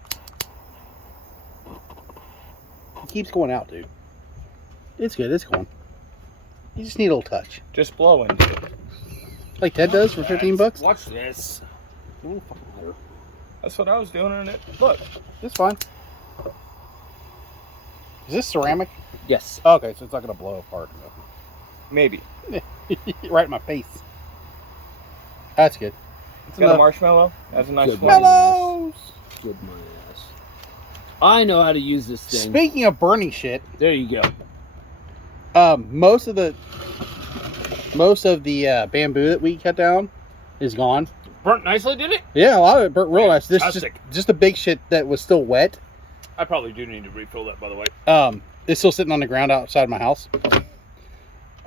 It keeps going out, dude. It's good. It's going. You just need a little touch. Just blowing. Like Ted does for $15. Watch this. That's what I was doing in it. Look. It's fine. Is this ceramic? Yes. Okay, so it's not going to blow apart. Maybe. Right in my face. That's good. It's got a marshmallow. That's a nice Good flavor. Marshmallows! Good my ass. I know how to use this thing. Speaking of burning shit, There you go. most of the bamboo that we cut down is gone. Burnt nicely, did it? Yeah, a lot of it burnt real nice. This is Fantastic. just the big shit that was still wet. I probably do need to refill that, by the way. It's still sitting on the ground outside my house.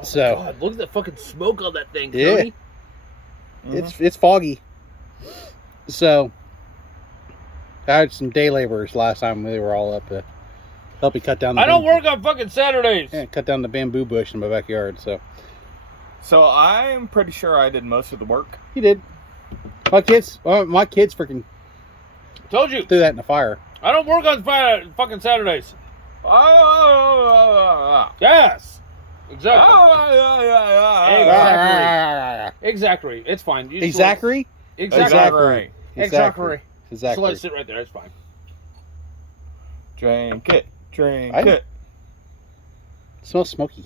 So God, look at the fucking smoke on that thing, Yeah. Tony. it's foggy. So I had some day laborers last time. They were all up to help me cut down the I don't bamboo. work on fucking Saturdays. Yeah, cut down the bamboo bush in my backyard. So So I'm pretty sure I did most of the work. he did. My kids freaking Told you. threw that in the fire. I don't work on fucking Saturdays. Yes. Exactly. Exactly. It's fine. You just Exactly. Exactly. Exactly. So let it Exactly. sit right there. It's fine. Drink it. Drink I- it. It smells smoky.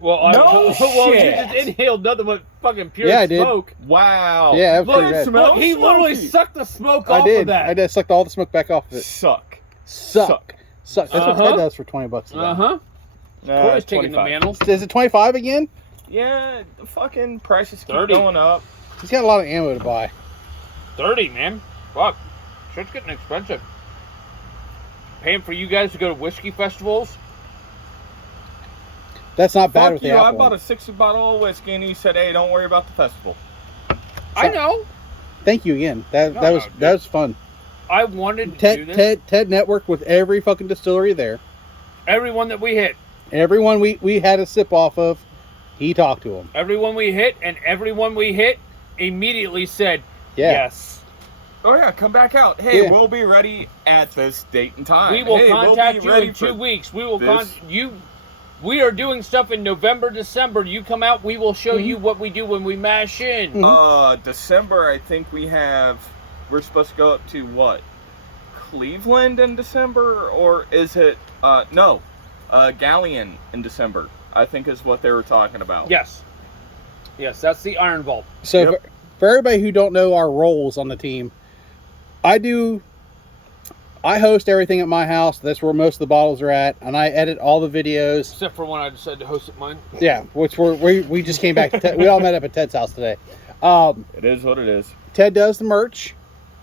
Well, No well, you shit. just inhaled nothing but fucking pure Yeah, I did. smoke. Wow. Yeah, that was Look, pretty bad. smells Look, he literally smoky. sucked the smoke I off did. of that. I did. Sucked all the smoke back off of it. Suck. Suck. That's what Uh-huh. Ted does for $20 a day. Uh-huh. Corey's taking the 25. mantle. Is it 25 again? Yeah, the fucking prices keep 30. going up. He's got a lot of ammo to buy. 30, man. Fuck. Shit's getting expensive. Paying for you guys to go to whiskey festivals. That's not bad Fuck with the you, I apple. bought a 60 bottle of whiskey and you said, hey, don't worry about the festival. I know. Thank you again. That No, was fun. I wanted to do this. Ted networked with every fucking distillery there. Everyone that we hit. Everyone we had a sip off of, he talked to them. Everyone we hit, and everyone we hit immediately said, Yeah. yes. Oh yeah, come back out. Hey, Yeah. we'll be ready at this date and time. We will Hey, we'll contact be you ready in for 2 weeks. We will this. We are doing stuff in November, December. You come out, we will show you what we do when we mash in. December, I think we're supposed to go up to what? Cleveland in December? Or is it, Galleon in December, I think is what they were talking about. Yes. Yes, that's the Iron Vault. So Yep. for everybody who don't know our roles on the team, I host everything at my house. That's where most of the bottles are at, and I edit all the videos. Except for when I decided to host at mine. Yeah, which we just came back. We all met up at Ted's house today. It is what it is. Ted does the merch,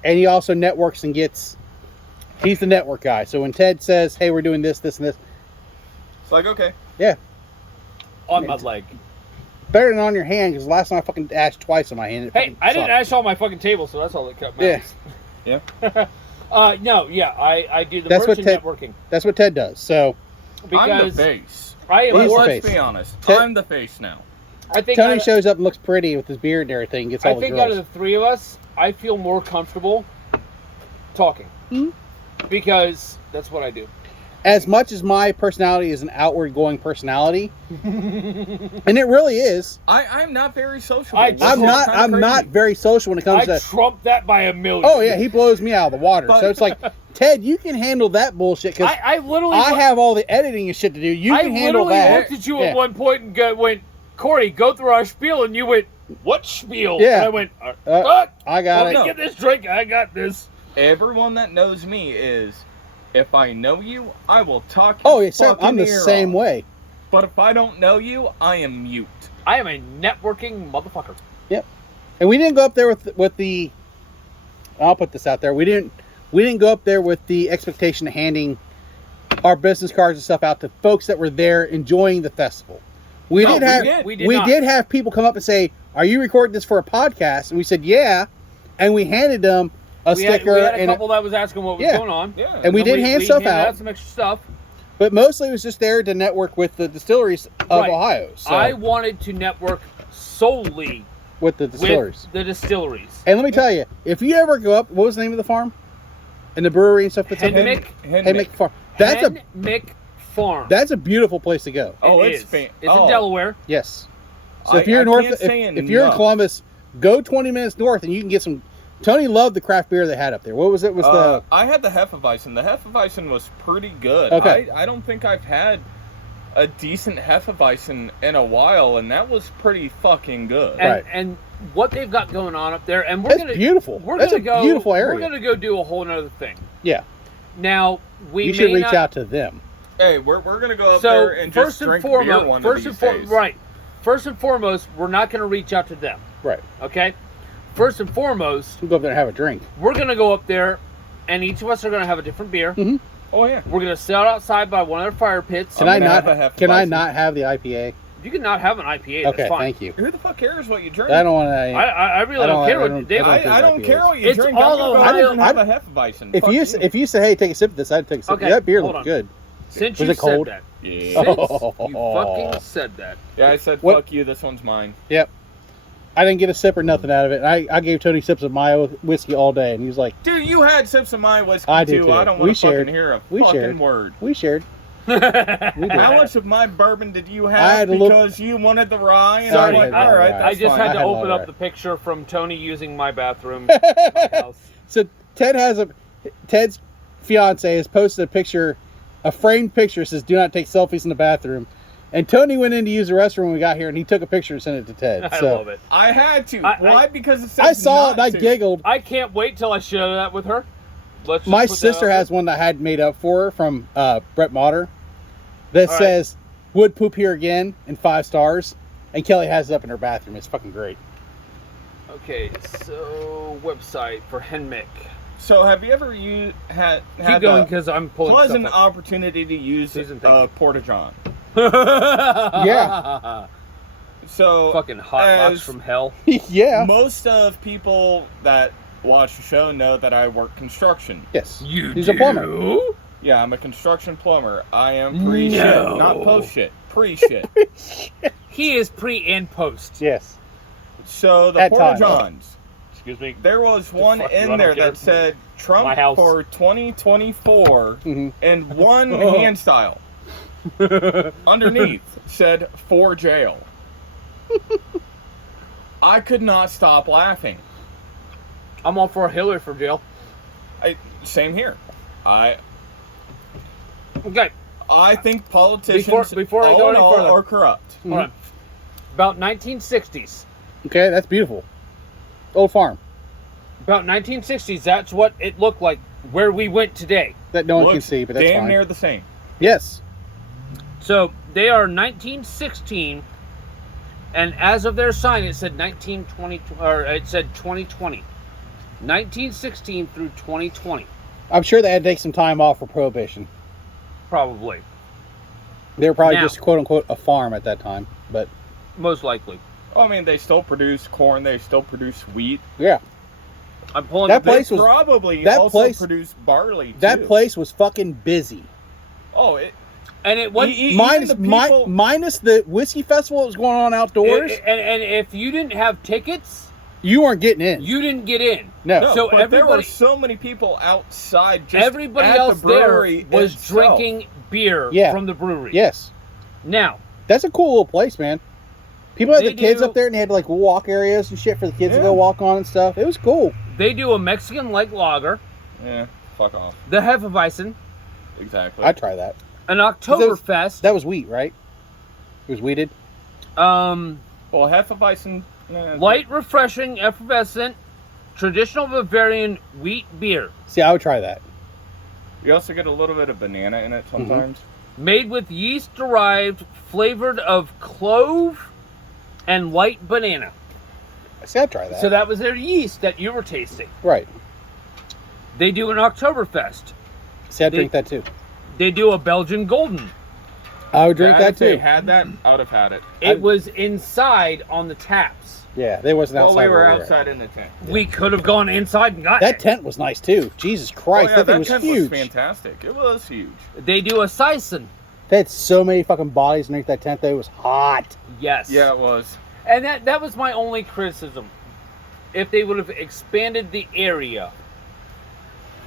and he also networks and he's the network guy. So when Ted says, "Hey, we're doing this, this, and this," It's like, okay. yeah, On my leg. better than on your hand, because last time I fucking ashed twice on my hand. It Hey, fucking I didn't sucked. ash all my fucking table, so that's all that cut Yeah. matters. No, yeah, I do the That's merch what and Ted- networking. That's what Ted does. So I'm the Because face. I am He's the more, face. Let's be honest. Ted- I'm the face now. I think Tony out of- shows up and looks pretty with his beard and everything. Gets all I the think girls. out of the three of us, I feel more comfortable talking. Because that's what I do. As much as my personality is an outward-going personality, and it really is. I'm not very social. I- It's I'm all not. kinda I'm not crazy. very social when it comes I to. trump that by a million. Oh yeah, he blows me out of the water. But- So it's like, Ted, you can handle that bullshit because I literally I have all the editing and shit to do. You I can handle literally that. looked at you Yeah. at one point and went, Corey, go through our spiel, and you went, what spiel? Yeah. And I went, I got let it. me get this drink. I got this. Everyone that knows me is, if I know you, I will talk. Oh, your yeah, Sam, I'm fucking the ear same off. way. But if I don't know you, I am mute. I am a networking motherfucker. And we didn't go up there with the. I'll put this out there. We didn't go up there with the expectation of handing our business cards and stuff out to folks that were there enjoying the festival. We No, did we we not. did have people come up and say, "Are you recording this for a podcast?" And we said, "Yeah," and we handed them a We sticker had a and. couple that was asking what was Yeah. going on. Yeah. And we did hand stuff handed out. some extra stuff. But mostly it was just there to network with the distilleries of Right. Ohio. So, I wanted to network solely with the distilleries. with the distilleries. And let me tell you, if you ever go up, what was the name of the farm? And the brewery and stuff that's up there? Henmick Farm. Henmick Farm. That's a beautiful place to go. Oh, It's in Delaware. Yes. So if you're north, if you're in Columbus, go 20 minutes north and you can get some. Tony loved the craft beer they had up there. What was it? I had the Hefeweizen. The Hefeweizen was pretty good. Okay. I don't think I've had a decent Hefeweizen in a while, and that was pretty fucking good. And what they've got going on up there, and That's beautiful. That's a beautiful area. We're gonna go do a whole nother thing. Yeah. Now you should reach out to them. Hey, we're gonna go up there and just drink beer one of these days. Right. First and foremost, we're not gonna reach out to them. Right. Okay. First and foremost, we'll go up there and have a drink. We're gonna go up there, and each of us are gonna have a different beer. Mm-hmm. Oh yeah. We're gonna sit outside by one of their fire pits. Can I not have the IPA? You can not have an IPA. Okay, that's fine. thank you. Who the fuck cares what you drink? I don't want to. I really don't care what you drink. I don't care what you it's drink. All I didn't have a Hefeweizen. If you say, hey, take a sip of this, I'd take a sip. Okay, that beer looked good. Since was you it cold? said that. Yeah. Since you fucking said that. Yeah, I said fuck you. This one's mine. Yep. I didn't get a sip or nothing out of it. I gave Tony sips of my whiskey all day, and he was like, "Dude, you had sips of my whiskey I did too. I don't want to fucking hear a fucking word." We shared. How much of my bourbon did you have because you wanted the rye? And Sorry, I'm like, all right, I just had to open up the picture from Tony using my bathroom. My house. So Ted's fiance has posted a picture, a framed picture, says "Do not take selfies in the bathroom." And Tony went in to use the restroom when we got here, and he took a picture and sent it to Ted. I love it. I had to. Why? Because it says I saw it and I giggled. I can't wait till I share that with her. My sister has one that I had made up for her from Brett Motter that says, "Would poop here again," and 5 stars. And Kelly has it up in her bathroom. It's fucking great. Okay, so website for Henmick. So have you ever had Keep going because I'm pulling pleasant opportunity to use Portageon? Yeah. So fucking hot box from hell. Yeah. Most of people that watch the show know that I work construction. Yes. He's a plumber. Yeah, I'm a construction plumber. I am pre-shit, not post-shit. Pre-shit. He is pre and post. Yes. So the Portageons. Excuse me. There was one in there that said Trump for 2024 and one hand style. Underneath said for jail. I could not stop laughing. I'm all for Hillard for jail. Same here. Okay. I think politicians before I go any further, are corrupt. Hold on. About 1960s. Okay, that's beautiful. Old farm. About 1960s, that's what it looked like where we went today. That no one can see, but that's damn fine. Near the same. Yes. So they are 1916, and as of their sign, it said 1920, or it said 2020. 1916 through 2020. I'm sure they had to take some time off for prohibition. Probably. They were probably just quote unquote a farm at that time, but most likely. Oh, I mean, they still produce corn. They still produce wheat. Yeah. I'm pulling that the place was probably that also place, produce barley too. That place was fucking busy. Oh, and it was minus the whiskey festival that was going on outdoors. And if you didn't have tickets, you weren't getting in. You didn't get in. No. So but there were so many people outside. Just everybody at else the brewery there was itself. drinking beer from the brewery. Yes. Now that's a cool little place, man. People had the kids up there, and they had like walk areas and shit for the kids to go walk on and stuff. It was cool. They do a Mexican light lager. Yeah, fuck off. The Hefeweizen. Exactly. I'd try that. An Oktoberfest. That was wheat, right? It was wheated. Well, Hefeweizen. Light, refreshing, effervescent, traditional Bavarian wheat beer. See, I would try that. You also get a little bit of banana in it sometimes. Made with yeast derived, flavored of clove and white banana. See, I'd try that. So that was their yeast that you were tasting. Right. They do an Oktoberfest. See, I'd drink that too. They do a Belgian Golden. I would drink that too. If they had that, I would have had it. It was inside on the taps. Yeah, they wasn't outside. Well, we were outside in the tent. We could have gone inside and got that tent was nice too. Jesus Christ, that thing was tent huge. Was fantastic. It was huge. They do a Sison. They had so many fucking bodies underneath that tent. Though. It was hot. Yes. Yeah, it was. And that was my only criticism. If they would have expanded the area,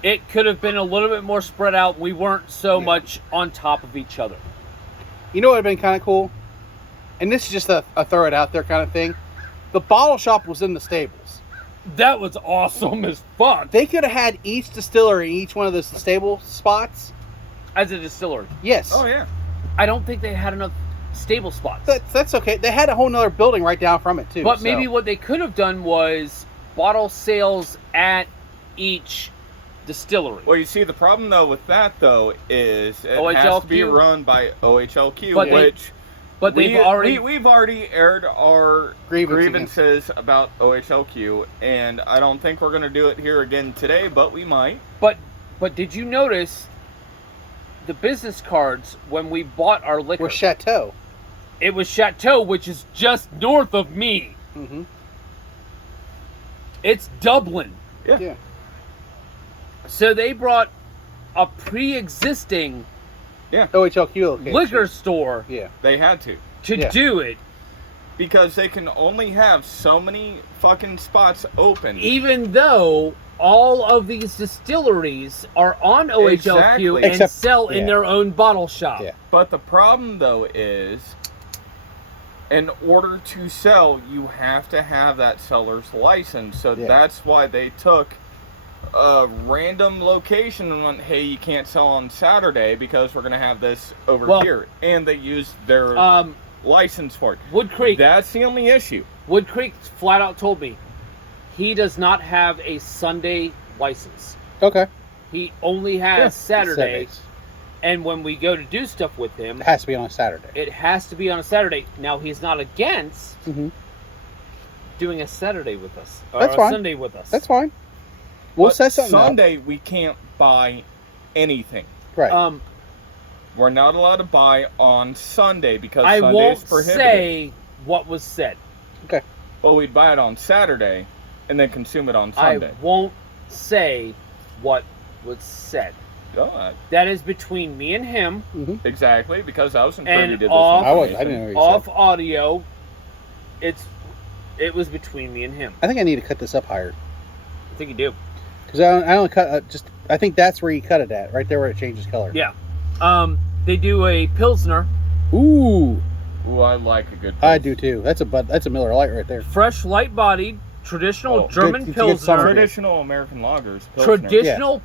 it could have been a little bit more spread out. We weren't so much on top of each other. You know what would have been kind of cool? And this is just a throw it out there kind of thing. The bottle shop was in the stables. That was awesome as fuck. They could have had each distillery in each one of those stable spots. As a distillery. Yes. Oh, yeah. I don't think they had enough stable spots. That's okay. They had a whole nother building right down from it, too. But maybe what they could have done was bottle sales at each distillery. Well, you see, the problem, though, with that, though, is it OHLQ? has to be run by OHLQ, But they've already... We've already aired our grievances about OHLQ, and I don't think we're going to do it here again today, but we might. But did you notice the business cards when we bought our liquor? Were Chateau. It was Chateau, which is just north of me. Mm-hmm. It's Dublin. Yeah. So they brought a pre-existing OHLQ location. liquor store Yeah. They had to. do it. Because they can only have so many fucking spots open. Even though all of these distilleries are on OHLQ Exactly. and Except- sell in their own bottle shop. Yeah. But the problem, though, is in order to sell, you have to have that seller's license. So that's why they took a random location and went, hey, you can't sell on Saturday because we're going to have this over here. And they used their license for it. Wood Creek. That's the only issue. Wood Creek flat out told me he does not have a Sunday license. Okay. He only has Saturday. Saturdays. And when we go to do stuff with him, It has to be on a Saturday. it has to be on a Saturday. Now, he's not against doing a Saturday with us. Or That's a fine. Sunday with us. That's fine. We'll But set something Sunday, we can't buy anything. up. Right. We're not allowed to buy on Sunday because I Sunday's won't prohibited. say what was said. Okay. Well, we'd buy it on Saturday and then consume it on Sunday. I won't say what was said. Oh, That is between me and him. exactly, because I wasn't And privy to this off- I information. didn't know what you Off said. audio, it was between me and him. I think I need to cut this up higher. I think you do. Because I only cut I think that's where you cut it at. Right there where it changes color. Yeah. They do a Pilsner, Ooh. Ooh, I like a good I do too. That's a Miller Lite right there. fresh, light-bodied, traditional Oh, German good- good summer. Pilsner. Traditional American lagers. Pilsner. Traditional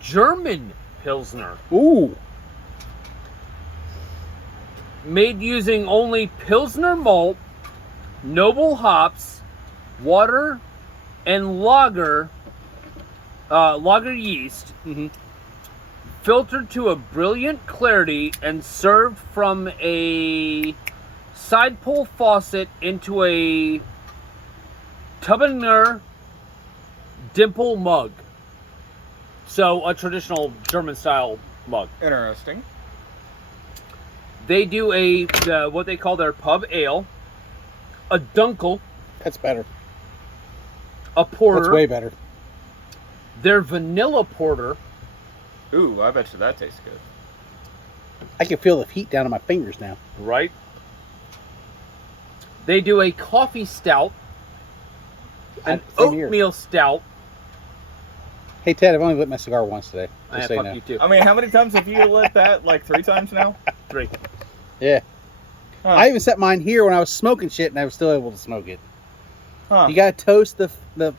German Pilsner. Ooh. Made using only Pilsner malt, noble hops, water, and lager yeast. Filtered to a brilliant clarity and served from a side pull faucet into a Tubiner dimple mug. So a traditional German style mug. Interesting. They do what they call their pub ale, a dunkel, That's better. a porter, That's way better. their vanilla porter. Ooh, I bet you that tastes good. I can feel the heat down on my fingers now. Right. They do a coffee stout, an Same here. oatmeal stout. Hey Ted, I've only lit my cigar once today. I Just so you fuck know. you too. I mean, how many times have you lit that? Like 3 times now? 3. Yeah. Huh. I even set mine here when I was smoking shit, and I was still able to smoke it. Huh. You gotta toast the You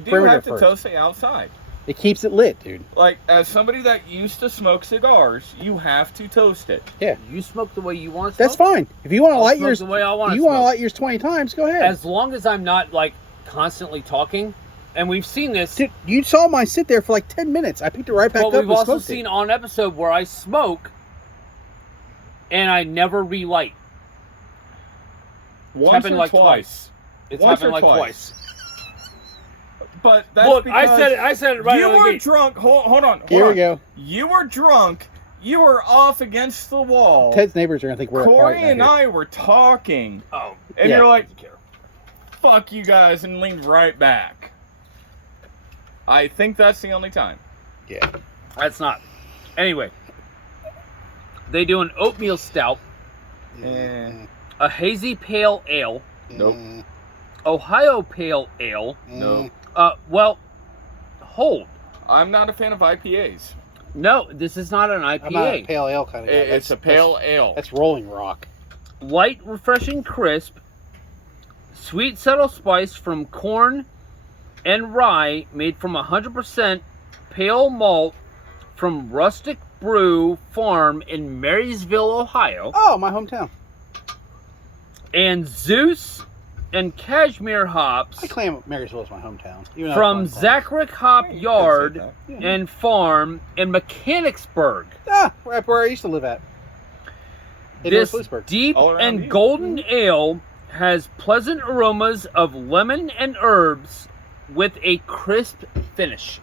do perimeter have to first. toast the outside. It keeps it lit, dude. Like, as somebody that used to smoke cigars, you have to toast it. Yeah. You smoke the way you want to smoke. That's fine. If you want to I'll light smoke yours, the way I want to you want to smoke. light yours 20 times, go ahead. As long as I'm not like constantly talking, and we've seen this. Dude, you saw mine sit there for like 10 minutes. I picked it right back But up we've and also smoked seen it. on episode where I smoke and I never relight. It's Once happened or like twice. It's Once happened or like twice. twice. But that's Look, because I said it right you out of the were gate. drunk. Hold on. Here we go. You were drunk. You were off against the wall. Ted's neighbors are going to think we're Corey fighting and out I were talking. Oh, And Yeah. you're like, fuck you guys, and leaned right back. I think that's the only time. here. Yeah. that's not. Anyway, they do an oatmeal stout, a hazy pale ale, Nope. Ohio pale ale. Nope. Well, hold. I'm not a fan of IPAs. No, this is not an IPA. I'm not a pale ale kind of guy. It's a pale ale. That's Rolling Rock. Light, refreshing, crisp, sweet, subtle spice from corn and rye, made from 100% pale malt from Rustic Brew Farm in Marysville, Ohio. Oh, my hometown. And Zeus and Cashmere hops. I claim Marysville is my hometown. Even though From it's my hometown. Zacharick Hop Yeah, you Yard can say and Farm in Mechanicsburg. Right where I used to live at. In This North Lewisburg. deep All around and you. golden ale has pleasant aromas of lemon and herbs with a crisp finish.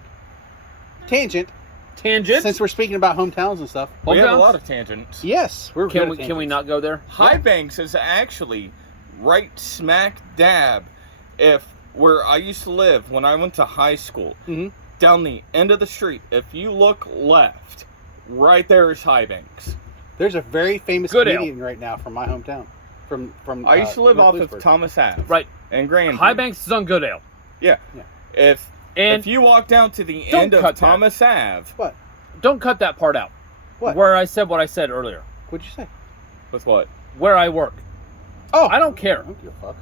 Tangent. Tangent. Since we're speaking about hometowns and stuff. We have a Hometowns? lot of tangents. Yes, we're good Can at we tangents. not go there? High Banks is actually right smack dab where I used to live when I went to high school. Mhm. Down the end of the street, if you look left, right there is High Banks. There's a very famous Good ale. comedian right now from my hometown. From I used to live North off of Lewisburg. Thomas Ave. Right. And Grandview. High Banks is on good ale. Yeah. If And you walk down to the Don't end of cut that. Thomas Ave, What? don't cut that part out. What? Where I said what I said earlier. What'd you say? with what? Where I work. Oh, I don't care. I don't give a fuck.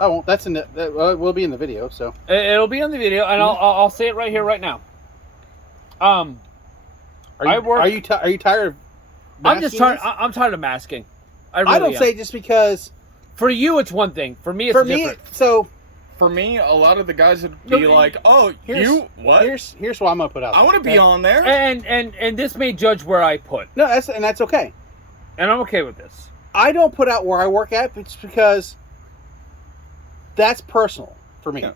I won't. That's in the. That will be in the video. So. It'll be on the video, and I'll say it right here, right now. Are you, I work. Are you tired of? I'm just masking tired. this? I'm tired of masking. I really I don't am. say just because. For you, it's one thing. For me, it's For different. me, so For me, a lot of the guys would No, be like, "Oh, here's- you what? here's what I'm gonna put out. I want to be okay? on there." And this may judge where I put, No, that's okay. and I'm okay with this. I don't put out where I work at, it's because that's personal for me. Yeah.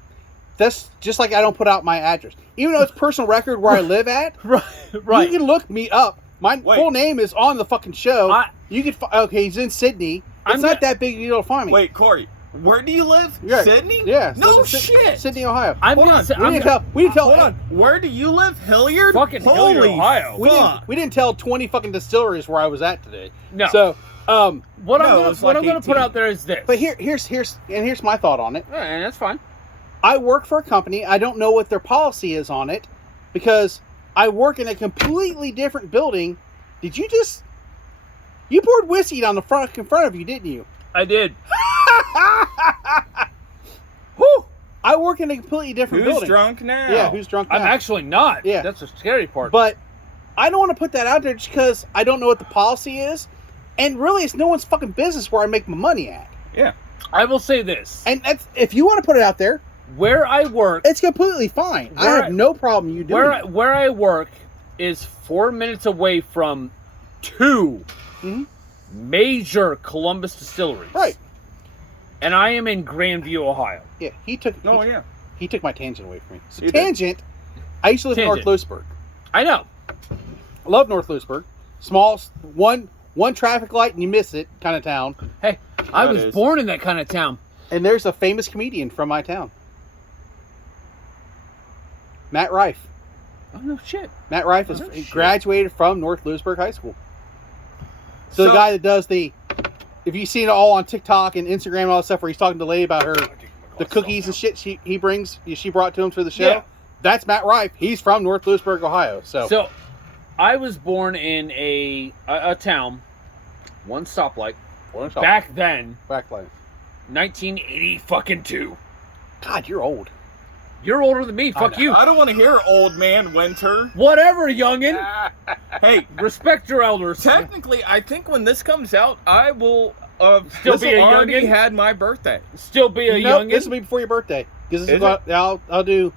That's just like I don't put out my address, even though it's personal record where I live at. Right. Right. You can look me up. My full name is on the fucking show. You can. Okay, he's in Sydney. It's not that big a deal to find me. Wait, Corey, where do you live? Yeah. Sydney? Yeah. No so shit. Sydney, Ohio. I'm Hold gonna on, say, We I'm didn't gonna, tell. We didn't tell. Hold on. Where do you live? Hilliard? Fucking Holy Hilliard, Ohio. We didn't tell 20 fucking distilleries where I was at today. No. So, what No, it I'm was what like I'm gonna put 18. out there is this. but here's my thought on it. and that's fine. I work for a company. I don't know what their policy is on it because I work in a completely different building. Did you just? You poured whiskey down the front in front of you, didn't you? I did. Whew! I work in a completely different Who's building. drunk now? Yeah, who's drunk now? I'm actually not. Yeah. That's the scary part. But I don't want to put that out there just because I don't know what the policy is, and really, it's no one's fucking business where I make my money at. Yeah. I will say this: And that's, if you want to put it out there, where I work, it's completely fine. I have no problem you doing it. where I work is 4 minutes away from 2 Mhm. major Columbus distilleries. Right? And I am in Grandview, Ohio. Yeah. He took. Oh, he, yeah. He took my tangent away from me. So You did. tangent. I used to live in North Tangent. Lewisburg. I know. I love North Lewisburg. Small, one traffic light and you miss it kind of town. Hey, I That was is. born in that kind of town. And there's a famous comedian from my town, Matt Rife. Oh no shit. Matt Rife is Oh, shit. graduated from North Lewisburg High School. So the guy that does if you've seen it all on TikTok and Instagram and all that stuff where he's talking to the lady about the cookies and shit she brought to him for the show, Yeah. that's Matt Rife. He's from North Lewisburg, Ohio. So I was born in a town, one stoplight, back back then, backlight. 1980 fucking 2. God, you're old. You're older than me. Fuck you. I don't want to hear old man winter. Whatever, youngin. Hey, Respect your elders. technically, I think when this comes out, I will Still this be a already youngin? had my birthday. Still be a Nope, youngin. this will be before your birthday. Because Is I'll do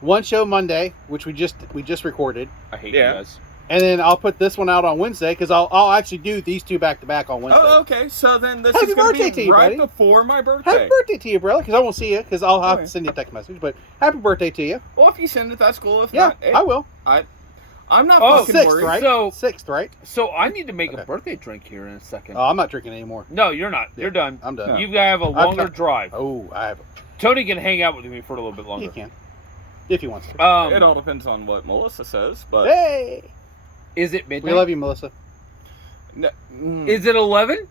one show Monday, which we just recorded, I hate Yeah. you guys. and then I'll put this one out on Wednesday because I'll actually do these two back to back on Wednesday. Oh, okay. So then this Happy is going birthday to to be you, right buddy. before my birthday. Happy birthday to you, brother, because I won't see you because I'll have Oh, yeah. to send you a text message. But happy birthday to you. Well, if you send it, that's cool. If Yeah, not, hey, I will. I'm not Oh, fucking 6th, worried. right? So- 6th, right? So I need to make Okay. a birthday drink here in a second. Oh, I'm not drinking anymore. No, you're not. Yeah. You're done. I'm done. You gotta have a longer got- drive. Oh, I have. Tony can hang out with me for a little bit longer. You can, if he wants to. It all depends on what Melissa says, but Hey, Is it midnight? we love you, Melissa. Is it 11?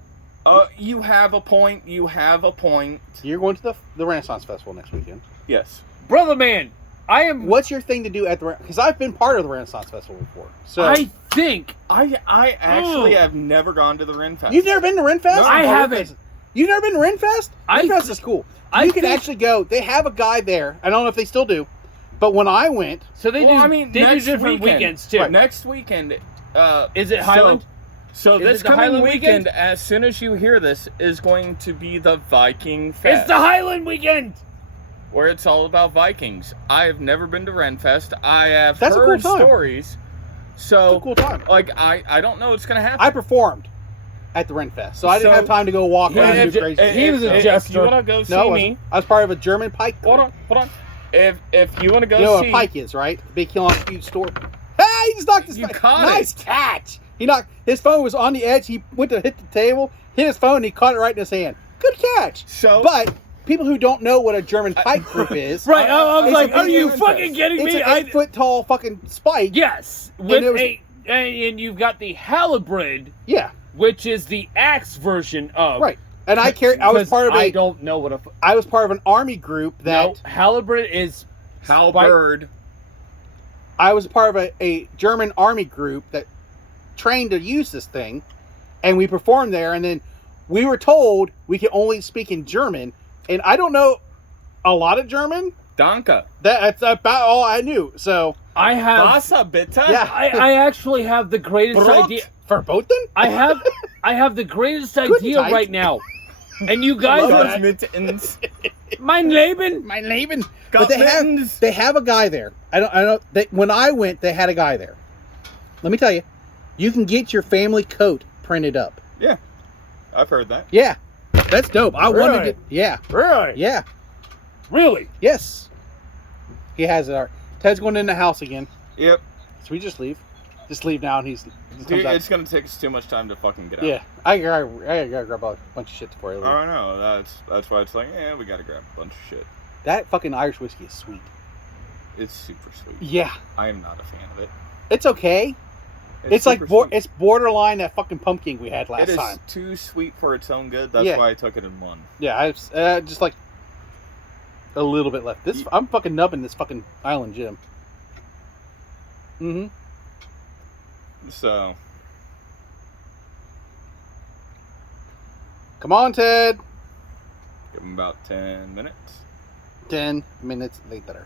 you have a point. You have a point. You're going to the Renaissance Festival next weekend. Yes. Brother man, What's your thing to do at the? Because I've been part of the Renaissance Festival before. So I think I actually have never gone to the Ren Fest. You've never been to Renfest? No, I haven't. You've never been to Renfest? Renfest is cool. You can actually go. They have a guy there. I don't know if they still do, but when I went, so they well, do. I mean, they do next different weekend. weekends too. Right. Next weekend. Is it Highland? So Is this it the coming Highland weekend, weekend? as soon as you hear this, is going to be the Viking Fest. It's the Highland weekend. Where it's all about Vikings. I have never been to Renfest. I have That's a heard cool time. stories. So, it's a cool time. like, I don't know what's going to happen. I performed at the Renfest, so I didn't have time to go walk around and do crazy. he was a If jester. you want to go see No, me, I was part of a German pike. hold on. If you want to go You know see, what a pike is, right? The big hill on the huge store. Hey, he just knocked his You phone. caught Nice it. catch. He knocked his phone was on the edge. He went to hit the table, hit his phone, and he caught it right in his hand. Good catch. So, But people who don't know what a German pike group is, Right, I was It's like, a are big you Renfest. fucking kidding it's me? an 8-foot tall fucking spike. Yes, with it was- and you've got the halberd, Yeah, which is the axe version of right. And I was 'cause part of I don't know what a I was part of an army group that no, halberd is halberd. I was part of a German army group that trained to use this thing, and we performed there, and then we were told we could only speak in German, and I don't know a lot of German. Danke. That's about all I knew. So I have. Wasser bitte. Yeah. I actually have the greatest Brot. idea. verboten? I have the greatest idea Zeit. right now, and you guys Das are mittens. mein Leben. My Leben. Got But mittens. they have a guy there. I don't. When I went, they had a guy there. Let me tell you, you can get your family coat printed up. Yeah, I've heard that. Yeah, that's dope. I wanted Really? to. Yeah, Really? yeah, Really? yes. He has it. Ted's going in the house again. Yep. So we just leave. Just leave now, and he comes Dude, out. it's gonna take us too much time to fucking get out. Yeah, I gotta grab a bunch of shit before I leave. I know. That's why it's like, yeah, we gotta grab a bunch of shit. That fucking Irish whiskey is sweet. It's super sweet. Yeah, I am not a fan of it. it's okay. It's like super sweet. it's borderline that fucking pumpkin we had last It is time. too sweet for its own good. That's Yeah. why I took it in one. Yeah, I just like a little bit left. I'm fucking nubbing this fucking Island Gym. Mm-hmm. So, Come on, Ted. give him about 10 minutes. 10 minutes later.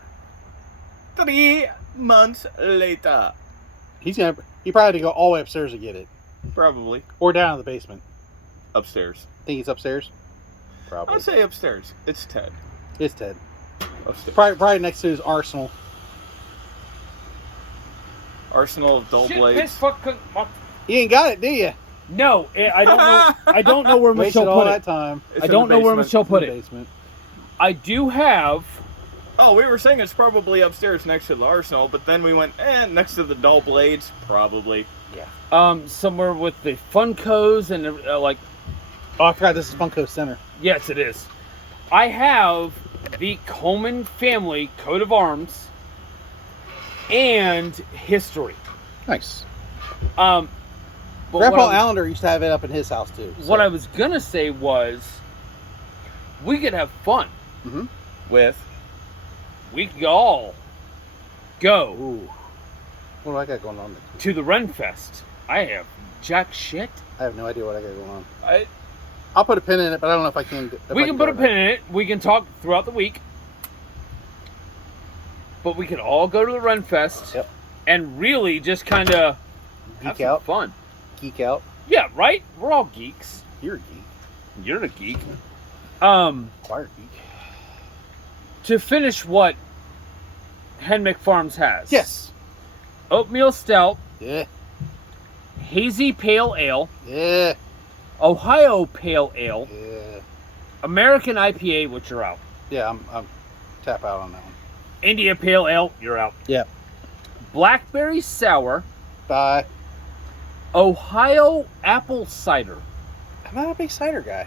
3 months later. He probably had to go all the way upstairs to get it, Probably. or down in the basement. Upstairs. Think he's upstairs. Probably. I'd say upstairs. It's Ted. It's Ted. Upstairs. Probably next to his arsenal. Arsenal of dull Shit, blades. piss, fuck, fuck. You ain't got it, do you? No, I don't know. I don't know where Wasted Michelle all put that it. time. It's I in don't the know where basement. Michelle put in the it. basement. I do have. Oh, we were saying it's probably upstairs next to the arsenal, but then we went, next to the dull blades, probably. Somewhere with the Funkos and like. Oh, I forgot this is Funko Center. Yes, it is. I have the Coleman family coat of arms and history. Nice. But Grandpa what Allender used to have it up in his house too. what I was gonna say was, we could have fun. Mm-hmm. With? We could all go Ooh. What do I got going on? to the Renfest. I have jack shit. I have no idea what I got going on. I I'll put a pin in it, but I don't know if I can. We can put a pin in it. We can talk throughout the week. But we could all go to the Renfest and really just kind of have Geek some out. fun. Geek out. Yeah, right? We're all geeks. You're a geek. You're a geek. Choir geek. To finish what Henmick Farms has. Yes. Oatmeal Stout, Yeah. Hazy Pale Ale, Yeah. Ohio Pale Ale, Yeah. American IPA, which are out. Yeah. I'm tap out on that one. India Pale Ale, you're out. Yeah. Blackberry Sour, Bye. Ohio Apple Cider. I'm not a big cider guy.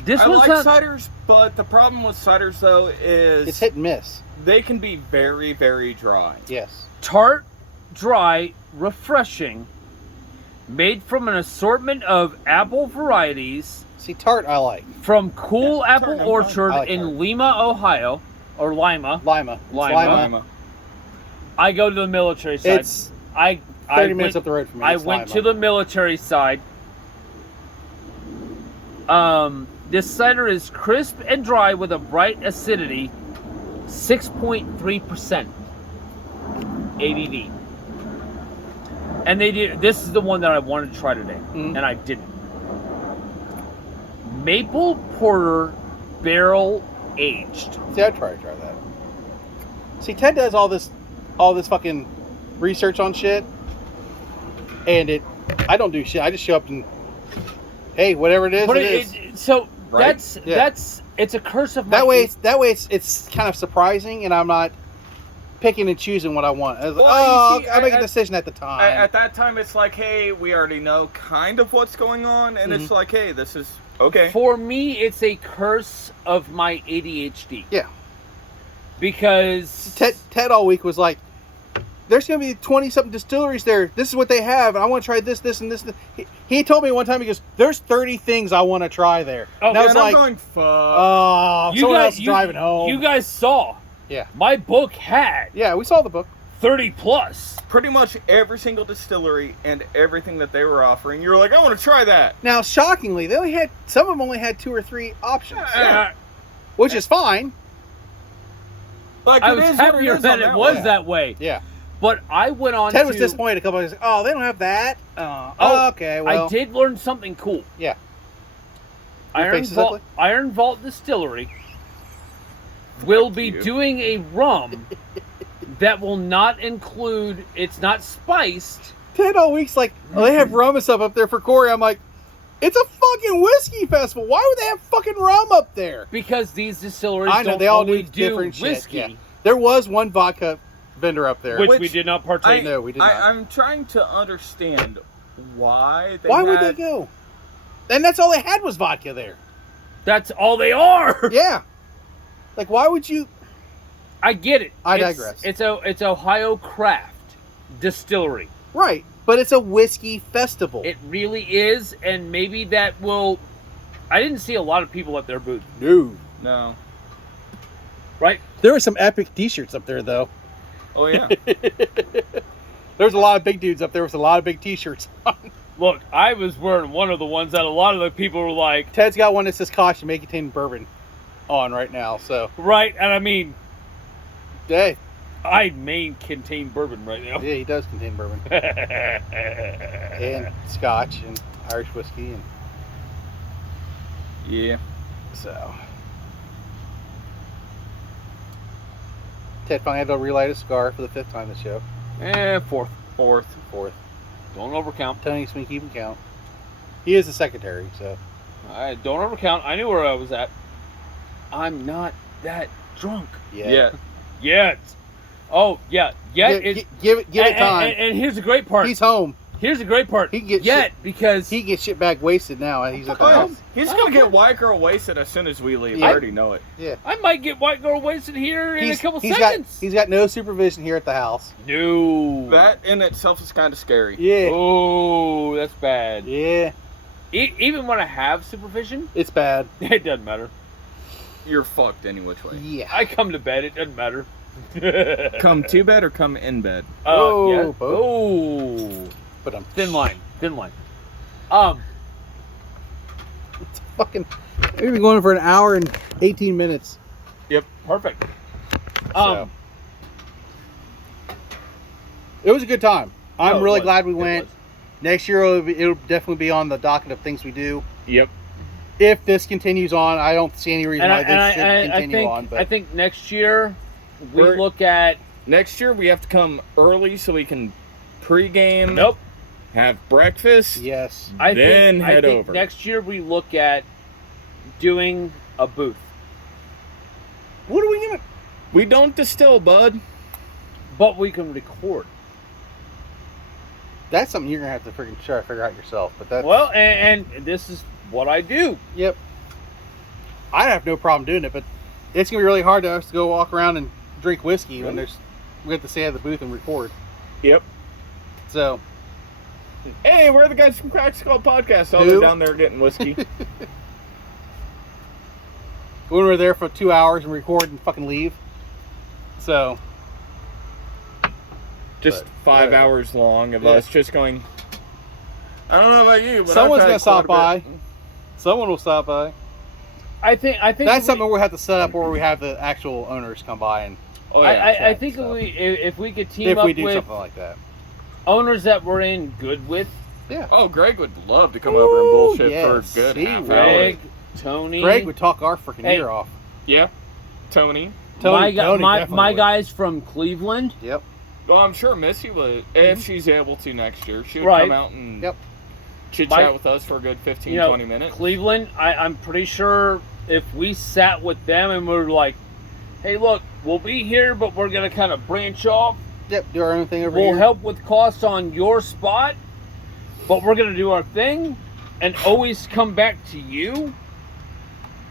This I one's like not, ciders, but the problem with ciders, though, is It's hit and miss. they can be very, very dry. Yes. tart, dry, refreshing, made from an assortment of apple varieties See, tart I like. from Cool Apple Tart, I'm fine. Orchard I like in tart. Lima, Ohio. or Lima. Lima. It's Lima. I go to the military side. It's 30 minutes up the road from me. I It's went Lima. to the military side. This cider is crisp and dry with a bright acidity, 6.3% ABV. And they did. This is the one that I wanted to try today, and I didn't. Maple porter, barrel aged. See, I'd try that. See, Ted does all this fucking research on shit, and I don't do shit. I just show up and, hey, whatever it is, But it is. so Right? that's it's a curse of my That way, it's kind of surprising, and I'm not picking and choosing what I want. I was like, Well, you see, I'll make a decision at the time. At that time, it's like, hey, we already know kind of what's going on, and it's like, hey, this is okay. For me, it's a curse of my ADHD. Yeah. Because Ted all week was like, there's going to be 20-something distilleries there. This is what they have, and I want to try this, and this. He told me one time, he goes, there's 30 things I want to try there. Oh, and I was and I'm like, going, fuck. oh, someone else is driving home. You guys saw. Yeah. My book had Yeah, we saw the book. 30 plus. Pretty much every single distillery and everything that they were offering, you were like, I want to try that. Now, shockingly, some of them only had 2 or 3 options, Uh, which is fine. Like, I it was is what happier is that on it was one. that way. Yeah. But I went on Ted to... was disappointed a couple of days. Oh, they don't have that? Oh, okay, well. I did learn something cool. Yeah. Your face is ugly? Iron Vault Distillery will be you. doing a rum that will not include... It's not spiced. Ted all week's like, oh, they have rum and stuff up there for Corey. I'm like, it's a fucking whiskey festival. Why would they have fucking rum up there? Because these distilleries I know, don't they all only do do different whiskey. shit. Yeah. There was one vodka vendor up there. Which we Which did not partake in. No, we did not. I'm trying to understand why they Why would had- they go? And that's all they had was vodka there. That's all they are. Yeah. Like, why would you? I get it. I It's- digress. It's Ohio Craft Distillery. Right. But it's a whiskey festival. It really is, and maybe that will... I didn't see a lot of people at their booth, No. No. right? There were some epic t-shirts up there, though. Oh, yeah. There's a lot of big dudes up there with a lot of big t-shirts on. Look, I was wearing one of the ones that a lot of the people were like... Ted's got one that says caution may contain bourbon on right now, so. Right, and I mean, Hey. I may contain bourbon right now. Yeah, he does contain bourbon. And scotch and Irish whiskey and Yeah. so. Ted finally had to relight a cigar for the 5th time this show. Fourth. Fourth. Don't overcount. Tony's been keeping count. He is the secretary, so. I don't overcount. I knew where I was at. I'm not that drunk Yeah. yet. Oh yeah, yet. Give it time. And here's the great part. He's home. Here's the great part. He gets yet shit- because He gets shit back wasted now. And he's at the Oh, house. he's going to get white girl wasted as soon as we leave. Yeah. I already know it. Yeah. I might get white girl wasted here in a couple he's seconds. He's got no supervision here at the house. No. That in itself is kind of scary. Yeah. Oh, that's bad. Yeah. Even when I have supervision, It's bad. it doesn't matter. You're fucked any which way. Yeah. I come to bed, it doesn't matter. Come to bed or come in bed? Oh, Yeah. both. Oh. But I'm Thin line. It's fucking. We've been going for an hour and 18 minutes. Yep. Perfect. So. It was a good time. I'm No, it really was. glad we It went. was. Next year it'll definitely be on the docket of things we do. Yep. If this continues on, I don't see any reason why this should continue on. But I think next year we We're- look at... Next year we have to come early so we can pregame. Nope. Have breakfast. yes, I Then think, head I think over. next year we look at doing a booth. what are we gonna? We don't distill, bud. But we can record. That's something you're gonna have to freaking try to figure out yourself. But that's Well, and this is what I do. Yep. I have no problem doing it, but it's gonna be really hard to us to go walk around and drink whiskey when we have to stay at the booth and record. Yep. So Hey, we're the guys from Crack Skull Podcast. Oh, Who? they're down there getting whiskey. go when we were there for 2 hours and record and fucking leave. So. Just 5 hours long of us just going. I don't know about you, but someone's gonna stop by. Someone will stop by. I think that's something we'll have to set up where we have the actual owners come by and. Oh, yeah, I think if we could team up with something like that, owners that we're in good with. Yeah. Oh, Greg would love to come over and bullshit for a good half Greg, hour. Tony. Greg would talk our freaking ear off. Yeah. Tony. My guys from Cleveland. Yep. Well, I'm sure Missy would, if she's able to next year. She would come out and chit-chat with us for a good 15, 20 minutes. Cleveland, I'm pretty sure if we sat with them and we were like, hey, look, we'll be here, but we're going to kind of branch off. Yep, do our own thing over here. We'll help with costs on your spot, but we're going to do our thing and always come back to you.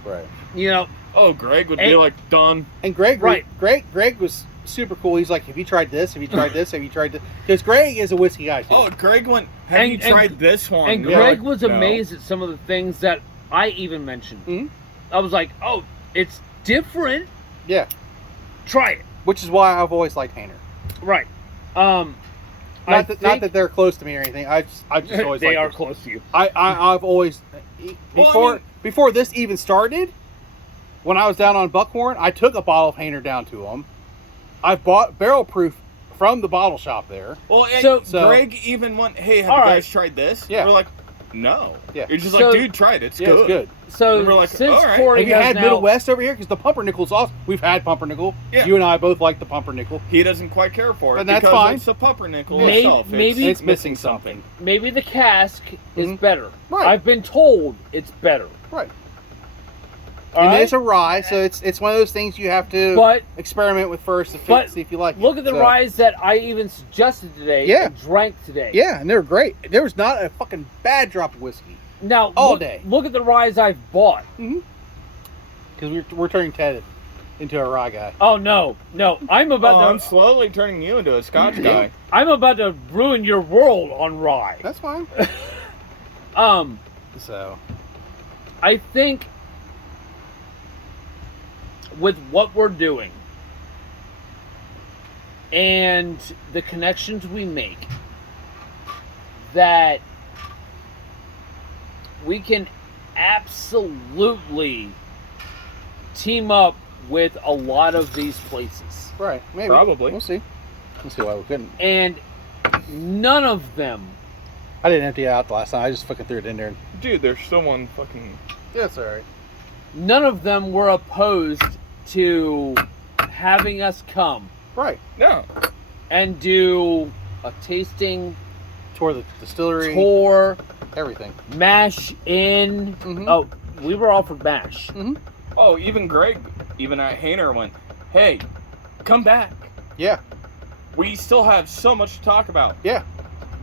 Right. You know. Oh, Greg would be like, done. And Greg was super cool. He's like, have you tried this? Have you tried this? Have you tried this? Because Greg is a whiskey guy too. Oh, Greg went, have you tried this one? And Greg was amazed at some of the things that I even mentioned. Mm-hmm. I was like, oh, it's different. Yeah. Try it. Which is why I've always liked Hainer. Right. Not that they're close to me or anything. I just always they are close to you. I've always before this even started, when I was down on Buckhorn, I took a bottle of Hainer down to them. I bought barrel proof from the bottle shop there. Well, so Greg even went, hey, have you guys tried this? Yeah. We're like, no. Yeah. You're just like, dude, try it. It's good. It's good. So and we're like, since all right. Corey have you had now... Middle-West over here? Because the pumpernickel's awesome. We've had pumpernickel. Yeah. You and I both like the pumpernickel. He doesn't quite care for it. And that's because fine. It's the pumpernickel Maybe itself. It's missing something. Maybe the cask is better. Right. I've been told it's better. Right. All right? It's a rye, so it's one of those things you have to experiment with first to see if you like it. Look at the ryes that I even suggested today and drank today. Yeah, and they were great. There was not a fucking bad drop of whiskey. Now, all day. Look at the ryes I've bought. Because we're turning Ted into a rye guy. Oh, no. I'm slowly turning you into a Scotch guy. I'm about to ruin your world on rye. That's fine. So, I think with what we're doing and the connections we make, that we can absolutely team up with a lot of these places. Right, maybe. Probably. We'll see. We'll see why we couldn't. And none of them... I didn't empty it out the last time. I just fucking threw it in there. Dude, there's someone fucking... Yeah, it's alright. None of them were opposed to having us come. Right. No. And do a tasting... Tour the distillery. Tour. Everything. Mash in. Oh, we were offered mash. Oh, even Greg, even at Hainer went, hey, come back. Yeah. We still have so much to talk about. Yeah.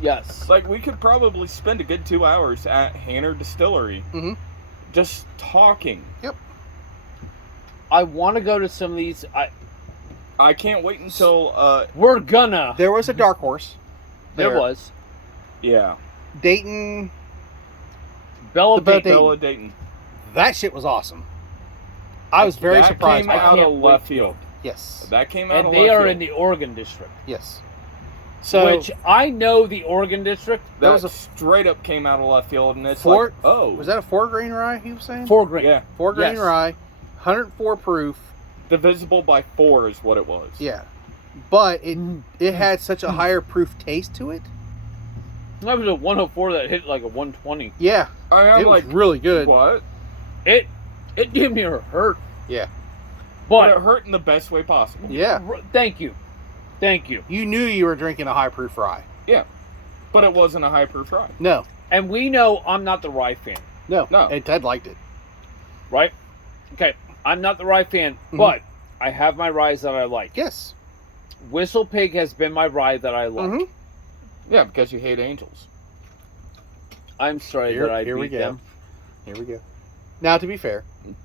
Yes. Like, we could probably spend a good 2 hours at Hainer Distillery just talking. Yep. I want to go to some of these. I can't wait until... we're gonna. There was a dark horse. There was. Yeah. Dayton. Bella Dayton. That shit was awesome. I was very surprised. That came out of left field. Yes. That came out of left field. And they are in the Oregon district. Yes. So, which I know the Oregon district. That was straight up came out of left field, and it's like, oh. Was that a 4-grain rye he was saying? 4 grain. Yeah. 4-grain rye, 104 proof. Divisible by 4 is what it was. Yeah. But it had such a higher proof taste to it. That was a 104 that hit like a 120. Yeah. It was really good. What? It damn near hurt. Yeah. But it hurt in the best way possible. Yeah. Thank you. You knew you were drinking a high proof rye. Yeah. But it wasn't a high proof rye. No. And we know I'm not the rye fan. No. And Ted liked it. Right? Okay. I'm not the rye fan, but I have my ryes that I like. Yes. Whistle Pig has been my rye that I like. Yeah, because you hate angels. I'm sorry that I beat them. Here we go. Now, to be fair, it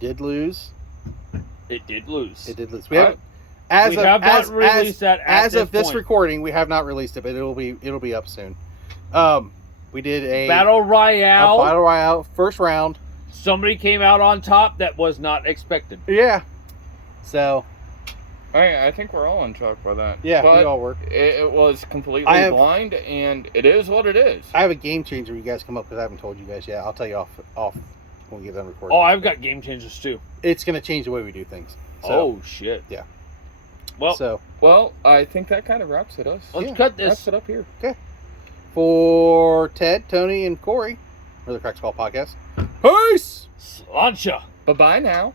did lose. It did lose. We have not released that as of this point. Recording. We have not released it, but it'll be up soon. We did a Battle Royale. First round. somebody came out on top that was not expected. Yeah. So. I think we're all in shock by that. Yeah, but we all were. It was completely blind, and it is what it is. I have a game changer when you guys come up because I haven't told you guys yet. I'll tell you off when we get done recording. Oh, I've got game changers too. It's going to change the way we do things. So, oh, shit. Yeah. Well, I think that kind of wraps it up. Let's cut this. Wraps it up here. Okay. For Ted, Tony, and Corey, for the Cracks Call Podcast. Peace! Slancha. Bye-bye now.